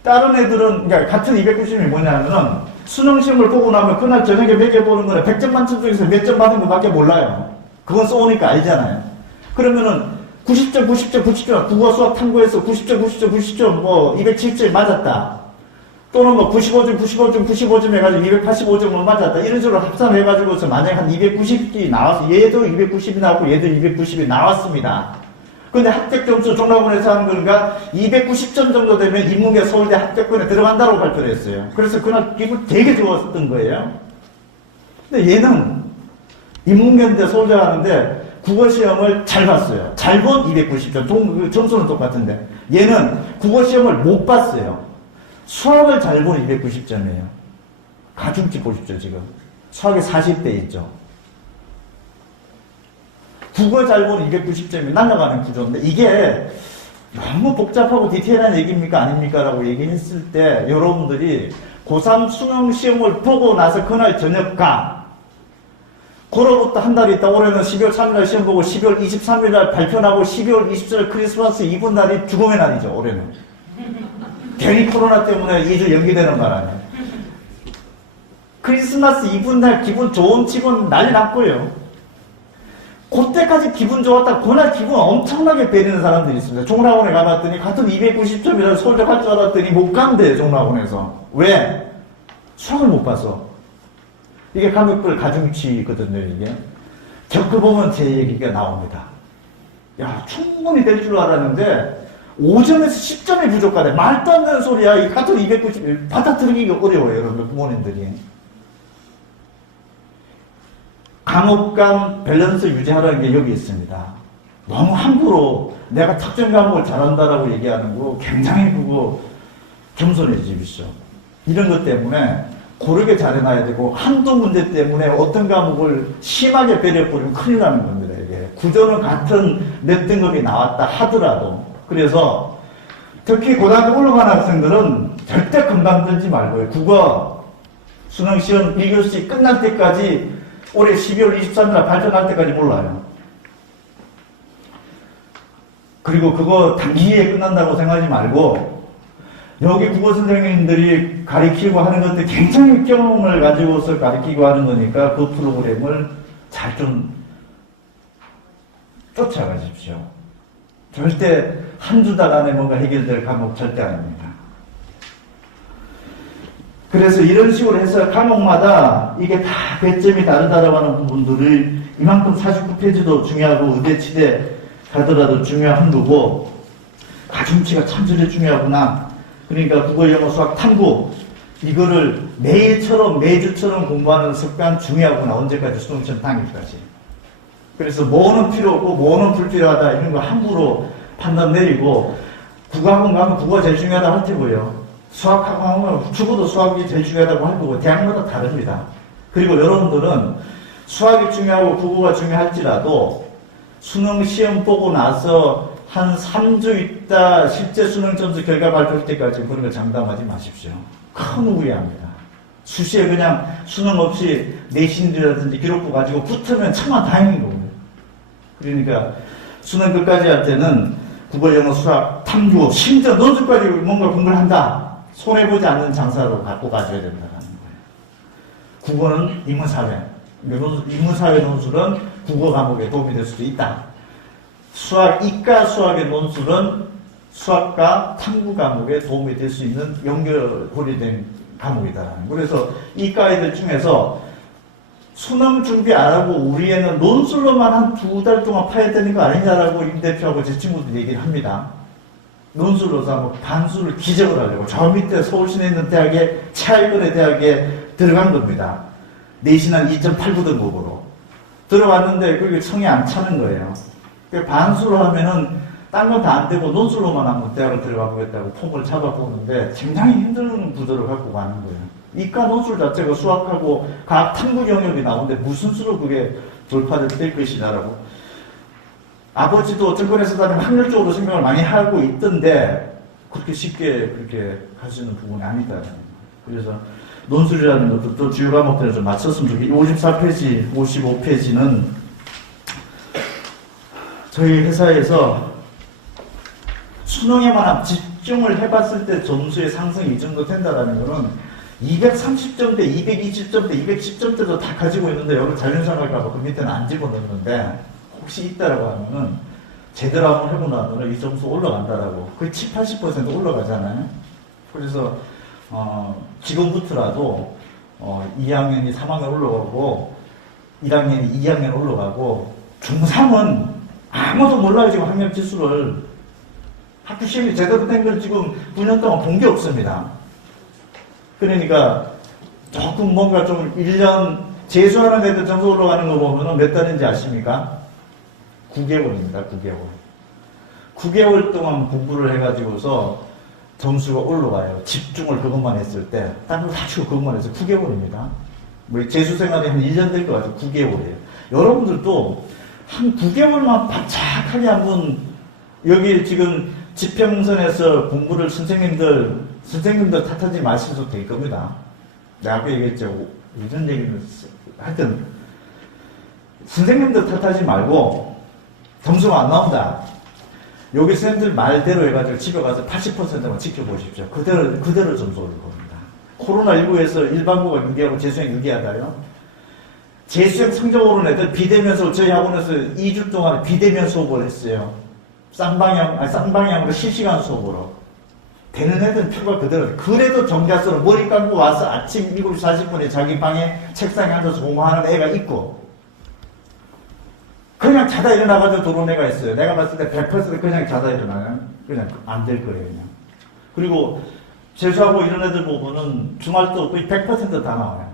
다른 애들은 그러니까 같은 290점이 뭐냐면은 수능 시험을 보고 나면 그날 저녁에 매겨보는 거는 100점 만점 중에서 몇 점 받은 거밖에 몰라요. 그건 써오니까 알잖아요. 그러면은 90점, 90점, 90점 국어 수학 탐구에서 90점, 90점, 90점 뭐 270점 맞았다. 또는 뭐 95점, 95점, 95점 해가지고 285점을 맞았다. 이런 식으로 합산해가지고서 만약에 한 290이 나와서 얘도 290이 나왔고 얘도 290이 나왔습니다. 근데 합격 점수 종합원에서 하는 거니까 290점 정도 되면 인문계 서울대 합격권에 들어간다고 발표를 했어요. 그래서 그날 기분 되게 좋았던 거예요. 근데 얘는 인문계인데 서울대 가는데 국어 시험을 잘 봤어요. 잘 본 290점. 점수는 똑같은데. 얘는 국어 시험을 못 봤어요. 수학을 잘 본 290점이에요. 가중치 보십시오, 지금. 수학이 40대 있죠. 국어 잘 본 290점이 날아가는 구조인데, 이게 너무 복잡하고 디테일한 얘기입니까? 아닙니까? 라고 얘기했을 때, 여러분들이 고3 수능 시험을 보고 나서 그날 저녁 가. 그로부터 한 달이 있다. 올해는 12월 3일날 시험 보고 12월 23일날 발표 나고 12월 27일 크리스마스 이브 날이 죽음의 날이죠, 올해는. 괜히 코로나 때문에 2주 연기되는 바람에. 크리스마스 이브 날 기분 좋은 집은 난리 났고요. 그때까지 기분 좋았다. 그날 기분 엄청나게 베리는 사람들이 있습니다. 종락원에 가봤더니 같은 290점이라도 서울대 갈 줄 알았더니 못 간대요, 종락원에서. 왜? 수학을 못 봐서. 이게 감옥별 가중치거든요, 이게. 겪어보면 제 얘기가 나옵니다. 야, 충분히 될 줄 알았는데, 5점에서 10점이 부족하대. 말도 안 되는 소리야. 이 카톡 291 받아들이기가 어려워요, 여러분, 부모님들이. 과목 간 밸런스 유지하라는 게 여기 있습니다. 너무 함부로 내가 특정 과목을 잘한다라고 얘기하는 거 굉장히 그거 겸손해지십시오. 이런 것 때문에 고르게 잘해놔야 되고, 한두 문제 때문에 어떤 과목을 심하게 배려버리면 큰일 나는 겁니다, 이게. 구조는 같은 몇 등급이 나왔다 하더라도. 그래서 특히 고등학교 올라간 학생들은 절대 금방 들지 말고요. 국어, 수능시험 1교시 끝날 때까지 올해 12월 23일 발표할 때까지 몰라요. 그리고 그거 단기에 끝난다고 생각하지 말고, 여기 국어 선생님들이 가르치고 하는 것들 굉장히 경험을 가지고서 가르치고 하는 거니까 그 프로그램을 잘 좀 쫓아가십시오. 절대 한두 달 안에 뭔가 해결될 과목 절대 아닙니다. 그래서 이런 식으로 해서 과목마다 이게 다 배점이 다르다라고 하는 부분들을 이만큼 49페이지도 중요하고 의대 치대 가더라도 중요한 거고, 가중치가 참 저래 중요하구나. 그러니까 국어, 영어, 수학, 탐구 이거를 매일처럼 매주처럼 공부하는 습관 중요하구나. 언제까지? 수능시험 당일까지. 그래서 뭐는 필요 없고 뭐는 불필요하다 이런 거 함부로 판단 내리고, 국어학원 가면 국어가 제일 중요하다고 할 테고요. 수학학원 가면 죽어도 수학이 제일 중요하다고 할 거고, 대학마다 다릅니다. 그리고 여러분들은 수학이 중요하고 국어가 중요할지라도 수능 시험 보고 나서 한 3주 있다 실제 수능 점수 결과 발표할 때까지 그런 거 장담하지 마십시오. 큰 우려합니다. 수시에 그냥 수능 없이 내신이라든지 기록부 가지고 붙으면 천만 다행인 거고요. 그러니까 수능 끝까지 할 때는 국어, 영어, 수학, 탐구, 심지어 논술까지 뭔가 공부를 한다. 손해보지 않는 장사로 갖고 가져야 된다는 거예요. 국어는 인문사회, 인문사회 논술은 국어 과목에 도움이 될 수도 있다. 수학, 이과 수학의 논술은 수학과 탐구 과목에 도움이 될 수 있는 연결고리 된 과목이다. 그래서 이과 애들 중에서 수능 준비 안 하고 우리 애는 논술로만 한 2달 동안 파야 되는 거 아니냐라고 임 대표하고 제 친구들 얘기를 합니다. 논술로서 한번 반수를 기적을 하려고 저 밑에 서울시내 있는 대학에 차이근의 대학에 들어간 겁니다. 내신 한 2.89등급으로 들어왔는데 그게 성이 안 차는 거예요. 반수로 하면은 딴 건 다 안 되고 논술로만 한번 대학을 들어가 보겠다고 폼을 잡아보는데 굉장히 힘든 구도를 갖고 가는 거예요. 이과 논술 자체가 수학하고 과학 탐구 영역이 나오는데 무슨 수로 그게 돌파될 것이냐라고. 아버지도 정권에서 다니면 확률적으로 생각을 많이 하고 있던데 그렇게 쉽게 그렇게 할 수 있는 부분이 아니다. 그래서 논술이라는 것도 또 주요 과목들을 좀 맞췄으면 좋겠고, 54페이지, 55페이지는 저희 회사에서 수능에만 집중을 해봤을 때 점수의 상승이 이 정도 된다는 거는 230점대, 220점대, 210점대도 다 가지고 있는데 여러분 자존심할까봐 그 밑에는 안 집어넣는데 혹시 있다라고 하면은 제대로 한번 해보고 나면은 이 점수 올라간다라고. 거의 70, 80% 올라가잖아요. 그래서 지금부터라도 2학년이 3학년 올라가고 1학년이 2학년 올라가고 중3은 아무도 몰라요. 지금 학력 지수를. 학교 시험이 제대로 된 걸 지금 9년 동안 본 게 없습니다. 그러니까 조금 뭔가 좀 1년 재수하는 애들 점수 올라가는 거 보면은 몇 달인지 아십니까? 9개월입니다. 9개월. 9개월 동안 공부를 해가지고서 점수가 올라가요. 집중을 그것만 했을 때. 딴 거 다 치고 그것만 해서 9개월입니다. 뭐 재수 생활이 한 1년 될 것 같아요. 9개월이에요. 여러분들도 한 9개월만 바짝하게 한번 여기 지금 지평선에서 공부를 선생님들 탓하지 마셔도 될 겁니다. 내가 아까 얘기했죠. 이런 얘기는 하여튼 선생님들 탓하지 말고 점수가 안 나온다. 여기 선생님들 말대로 해가지고 집에 가서 80%만 지켜보십시오. 그대로 점수 오를 겁니다. 코로나19에서 일반고가 유기하고 재수형 유기하다요. 재수형 성적 오른 애들 비대면 수업, 저희 학원에서 2주 동안 비대면 수업을 했어요. 쌍방향으로 실시간 수업으로. 되는 애들은 표가 그대로. 그래도 정자수로 머리 감고 와서 아침 7시 40분에 자기 방에 책상에 앉아서 공부하는 애가 있고, 그냥 자다 일어나가지고 들어온 애가 있어요. 내가 봤을 때 100% 그냥 자다 일어나면 그냥 안 될 거예요, 그냥. 그리고 재수하고 이런 애들 보면은 주말도 거의 100%다 나와요.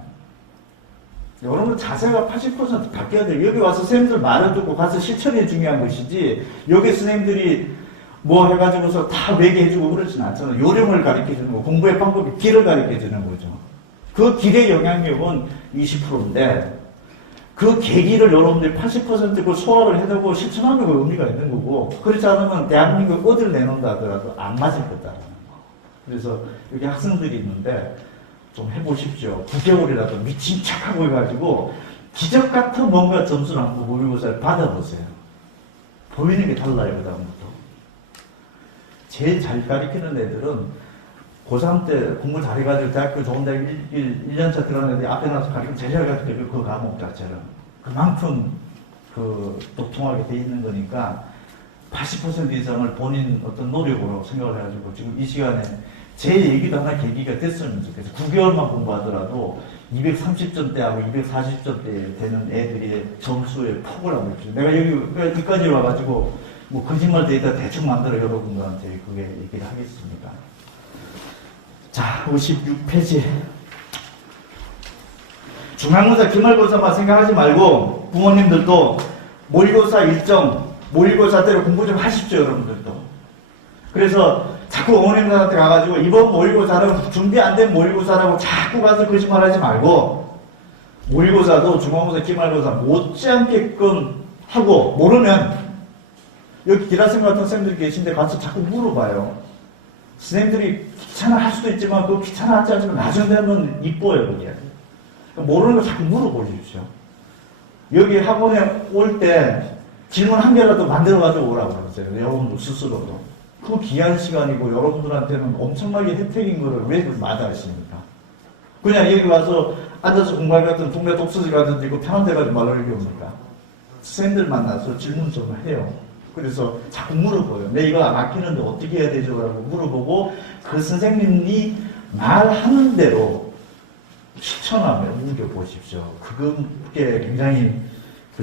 여러분 자세가 80% 바뀌어야 돼요. 여기 와서 선생님들 말을 듣고 가서 실천이 중요한 것이지, 여기 선생님들이 뭐 해가지고서 다 매개해주고 그러진 않잖아요. 요령을 가르쳐주는 거, 공부의 방법이 길을 가르쳐주는 거죠. 그 길의 영향력은 20%인데, 그 계기를 여러분들이 80% 그 소화를 해두고 실천하는 거 의미가 있는 거고, 그렇지 않으면 대한민국 어디를 내놓는다 하더라도 안 맞을 거다라는 거. 그래서 여기 학생들이 있는데 좀 해보십시오. 9개월이라도 미친 척하고 해가지고 기적 같은 뭔가 점수를 한번 모의고사를 받아보세요. 보이는 게 달라요, 그다음부터. 제일 잘 가르치는 애들은 고3 때 공부 잘해가지고 대학교 좋은 대학 1년차 들어간 애들이 앞에 나서 가르치면 제일 잘 가르쳐요. 그 과목 자체를. 그만큼 독통하게 돼 있는 거니까 80% 이상을 본인 어떤 노력으로 생각을 해가지고 지금 이 시간에 제 얘기도 하나 계기가 됐으면 좋겠어요. 9개월만 공부하더라도 230점대하고 240점대 되는 애들이 점수의 폭을 한번 해주죠. 내가 여기까지 와가지고 뭐 거짓말 데이터 대충 만들어 여러분들한테 그게 얘기를 하겠습니다. 자, 56페이지. 중간고사, 기말고사만 생각하지 말고 부모님들도 모의고사 일정, 모의고사대로 공부 좀 하십시오, 여러분들도. 그래서 자꾸 어머님들한테 가가지고 이번 모의고사는 준비 안 된 모의고사라고 자꾸 가서 거짓말하지 말고, 모의고사도 중간고사, 기말고사 못지않게끔 하고, 모르면 여기 기라쌤 같은 선생님들이 계신데 가서 자꾸 물어봐요. 선생님들이 귀찮아 할 수도 있지만 그 귀찮아 하지 않지만 나중에 되면 이뻐요, 그게. 모르는 거 자꾸 물어보십시오. 여기 학원에 올 때 질문 한 개라도 만들어가지고 오라고 그러세요. 여러분들 스스로도. 그 귀한 시간이고 여러분들한테는 엄청나게 혜택인 거를 왜 마다하십니까? 그냥 여기 와서 앉아서 공부할 같은 동네 독서실 같은 데 있고 편한 데 가지 말라고 얘기합니까? 선생님들 만나서 질문 좀 해요. 그래서 자꾸 물어봐요. 내 이거 막히는데 어떻게 해야 되죠? 라고 물어보고 그 선생님이 말하는 대로 실천하며 옮겨보십시오. 그게 굉장히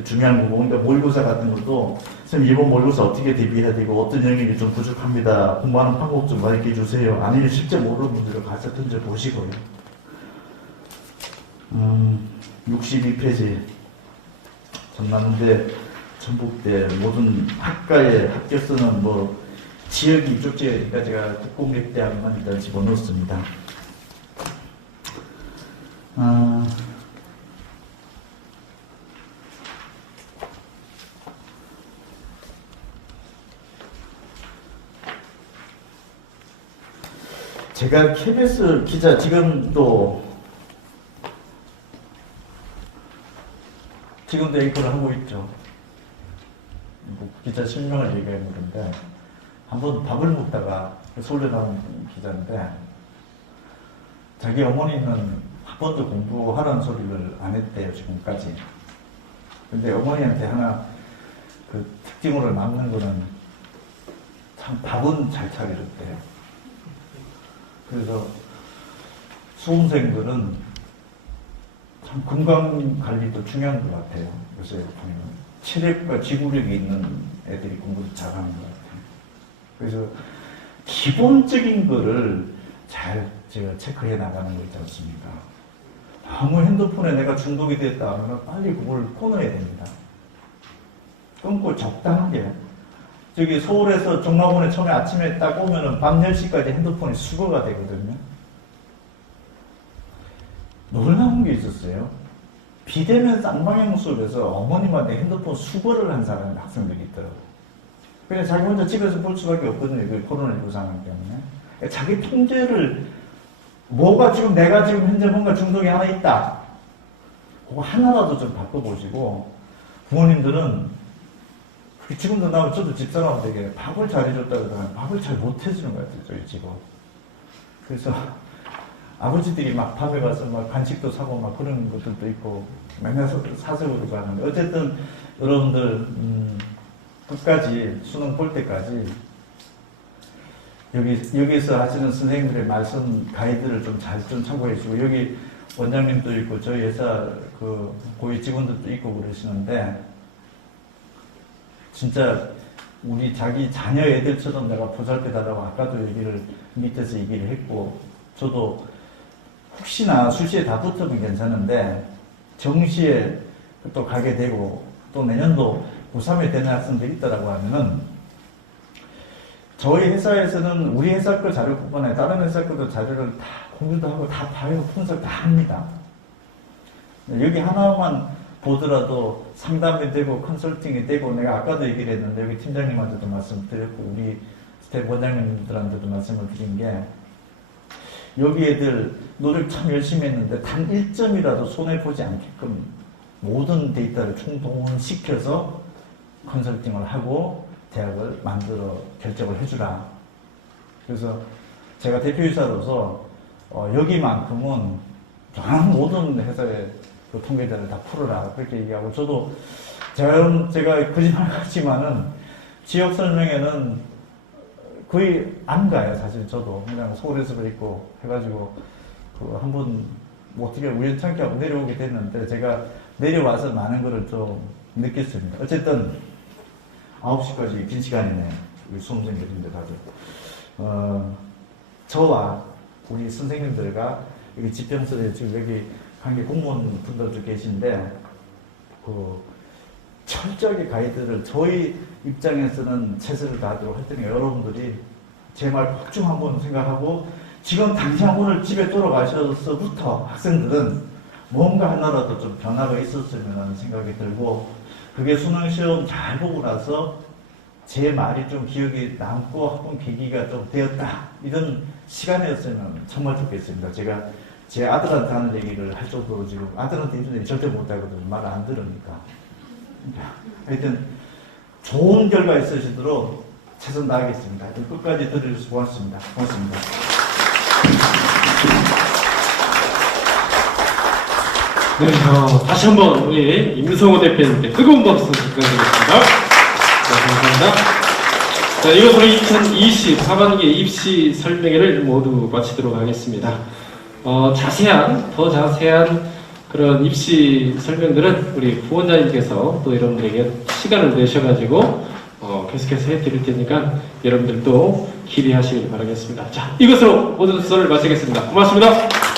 중요한 거고, 그러니까 모의고사 같은 것도 선생님 이번 모의고사 어떻게 대비해야 되고 어떤 영역이 좀 부족합니다. 공부하는 방법 좀 가르쳐 주세요. 아니면 실제 모르는 분들을 가서 던져보시고요. 62페이지. 전남대, 전북대 모든 학과의 합격서는 뭐 지역이 이쪽 지역이니까 제가 국공립대학만 일단 집어넣었습니다. 제가 KBS 기자 지금도 앵커를 하고 있죠. 뭐 기자 실명을 얘기하는 건데, 한번 밥을 먹다가 서울대 나온 기자인데 자기 어머니는 한 번도 공부하라는 소리를 안 했대요, 지금까지. 근데 어머니한테 하나 그 특징으로 남는 거는 참 밥은 잘 차려줬대요. 그래서 수험생들은 참 건강 관리도 중요한 것 같아요. 요새 보면 체력과 지구력이 있는 애들이 공부를 잘하는 것 같아요. 그래서 기본적인 거를 잘 제가 체크해 나가는 거 있지 않습니까? 아무 핸드폰에 내가 중독이 됐다 하면 빨리 그걸 끊어야 됩니다. 끊고 적당하게. 저기 서울에서 종락원에 처음에 아침에 딱 오면은 밤 10시까지 핸드폰이 수거가 되거든요. 놀라운 게 있었어요. 비대면 쌍방향 수업에서 어머님한테 핸드폰 수거를 한 사람이 학생들이 있더라고요. 그냥 자기 혼자 집에서 볼 수밖에 없거든요. 그 코로나19 상황 때문에. 자기 통제를, 뭐가 지금 내가 지금 현재 뭔가 중독이 하나 있다. 그거 하나라도 좀 바꿔보시고, 부모님들은 지금도 나오면 저도 집사람한테 밥을 잘해줬다 그러면 밥을 잘 못해주는 것 같아요, 저희 집은. 그래서 아버지들이 막 밤에 가서 막 간식도 사고 막 그런 것들도 있고 맨날 사서 그러고 하는데, 어쨌든 여러분들 끝까지 수능 볼 때까지 여기서 하시는 선생님들의 말씀 가이드를 좀 잘 좀 참고해 주시고, 여기 원장님도 있고, 저희 회사 그 고위 직원들도 있고 그러시는데, 진짜 우리 자기 자녀 애들처럼 내가 보살펴달라고 아까도 밑에서 얘기를 했고, 저도 혹시나 수시에 다 붙으면 괜찮은데, 정시에 또 가게 되고, 또 내년도 고3에 되는 학생들이 있다라고 하면은, 저희 회사에서는 우리 회사 거 자료뿐만 아니라 다른 회사 거도 자료를 다 공유도 하고 다 봐요. 분석 다 합니다. 여기 하나만 보더라도 상담이 되고 컨설팅이 되고, 내가 아까도 얘기를 했는데 여기 팀장님한테도 말씀드렸고 우리 스텝 원장님들한테도 말씀을 드린 게, 여기 애들 노력 참 열심히 했는데 단 1점이라도 손해보지 않게끔 모든 데이터를 총동원시켜서 컨설팅을 하고 대학을 만들어 결정을 해주라. 그래서 제가 대표이사로서 여기만큼은 전 모든 회사의 그 통계자를 다 풀어라 그렇게 얘기하고, 저도 제가 거짓말 같지만은 지역 설명회는 거의 안 가요. 사실 저도 그냥 서울에서 있고 해가지고 그 한번 뭐 어떻게 우연찮게 하고 내려오게 됐는데, 제가 내려와서 많은 거를 좀 느꼈습니다. 어쨌든 9시까지 긴 시간이네. 우리 수험생들인데 다들. 저와 우리 선생님들과 여기 집병설에 지금 여기 관계 공무원 분들도 계신데, 그 철저하게 가이드를 저희 입장에서는 최선을 다하도록 할 테니까 여러분들이 제 말 꼭 좀 한번 생각하고, 지금 당장 오늘 집에 돌아가셔서부터 학생들은 뭔가 하나라도 좀 변화가 있었으면 하는 생각이 들고, 그게 수능시험 잘 보고 나서 제 말이 좀 기억이 남고 학원 계기가 좀 되었다, 이런 시간이었으면 정말 좋겠습니다. 제가 제 아들한테 하는 얘기를 할 정도로 지금 아들한테 이런 얘기 절대 못하거든요. 말 안 들으니까. 하여튼 좋은 결과 있으시도록 최선 다하겠습니다. 끝까지 들어주셔서 고맙습니다. 고맙습니다. 네, 다시 한번 우리 임성호 대표님께 뜨거운 박수 부탁드리겠습니다. 네, 감사합니다. 자, 이것으로 2020 하반기 입시 설명회를 모두 마치도록 하겠습니다. 더 자세한 그런 입시 설명들은 우리 부원장님께서 또 여러분들에게 시간을 내셔가지고 계속해서 해드릴 테니까 여러분들도 기대하시길 바라겠습니다. 자, 이것으로 모든 수업을 마치겠습니다. 고맙습니다.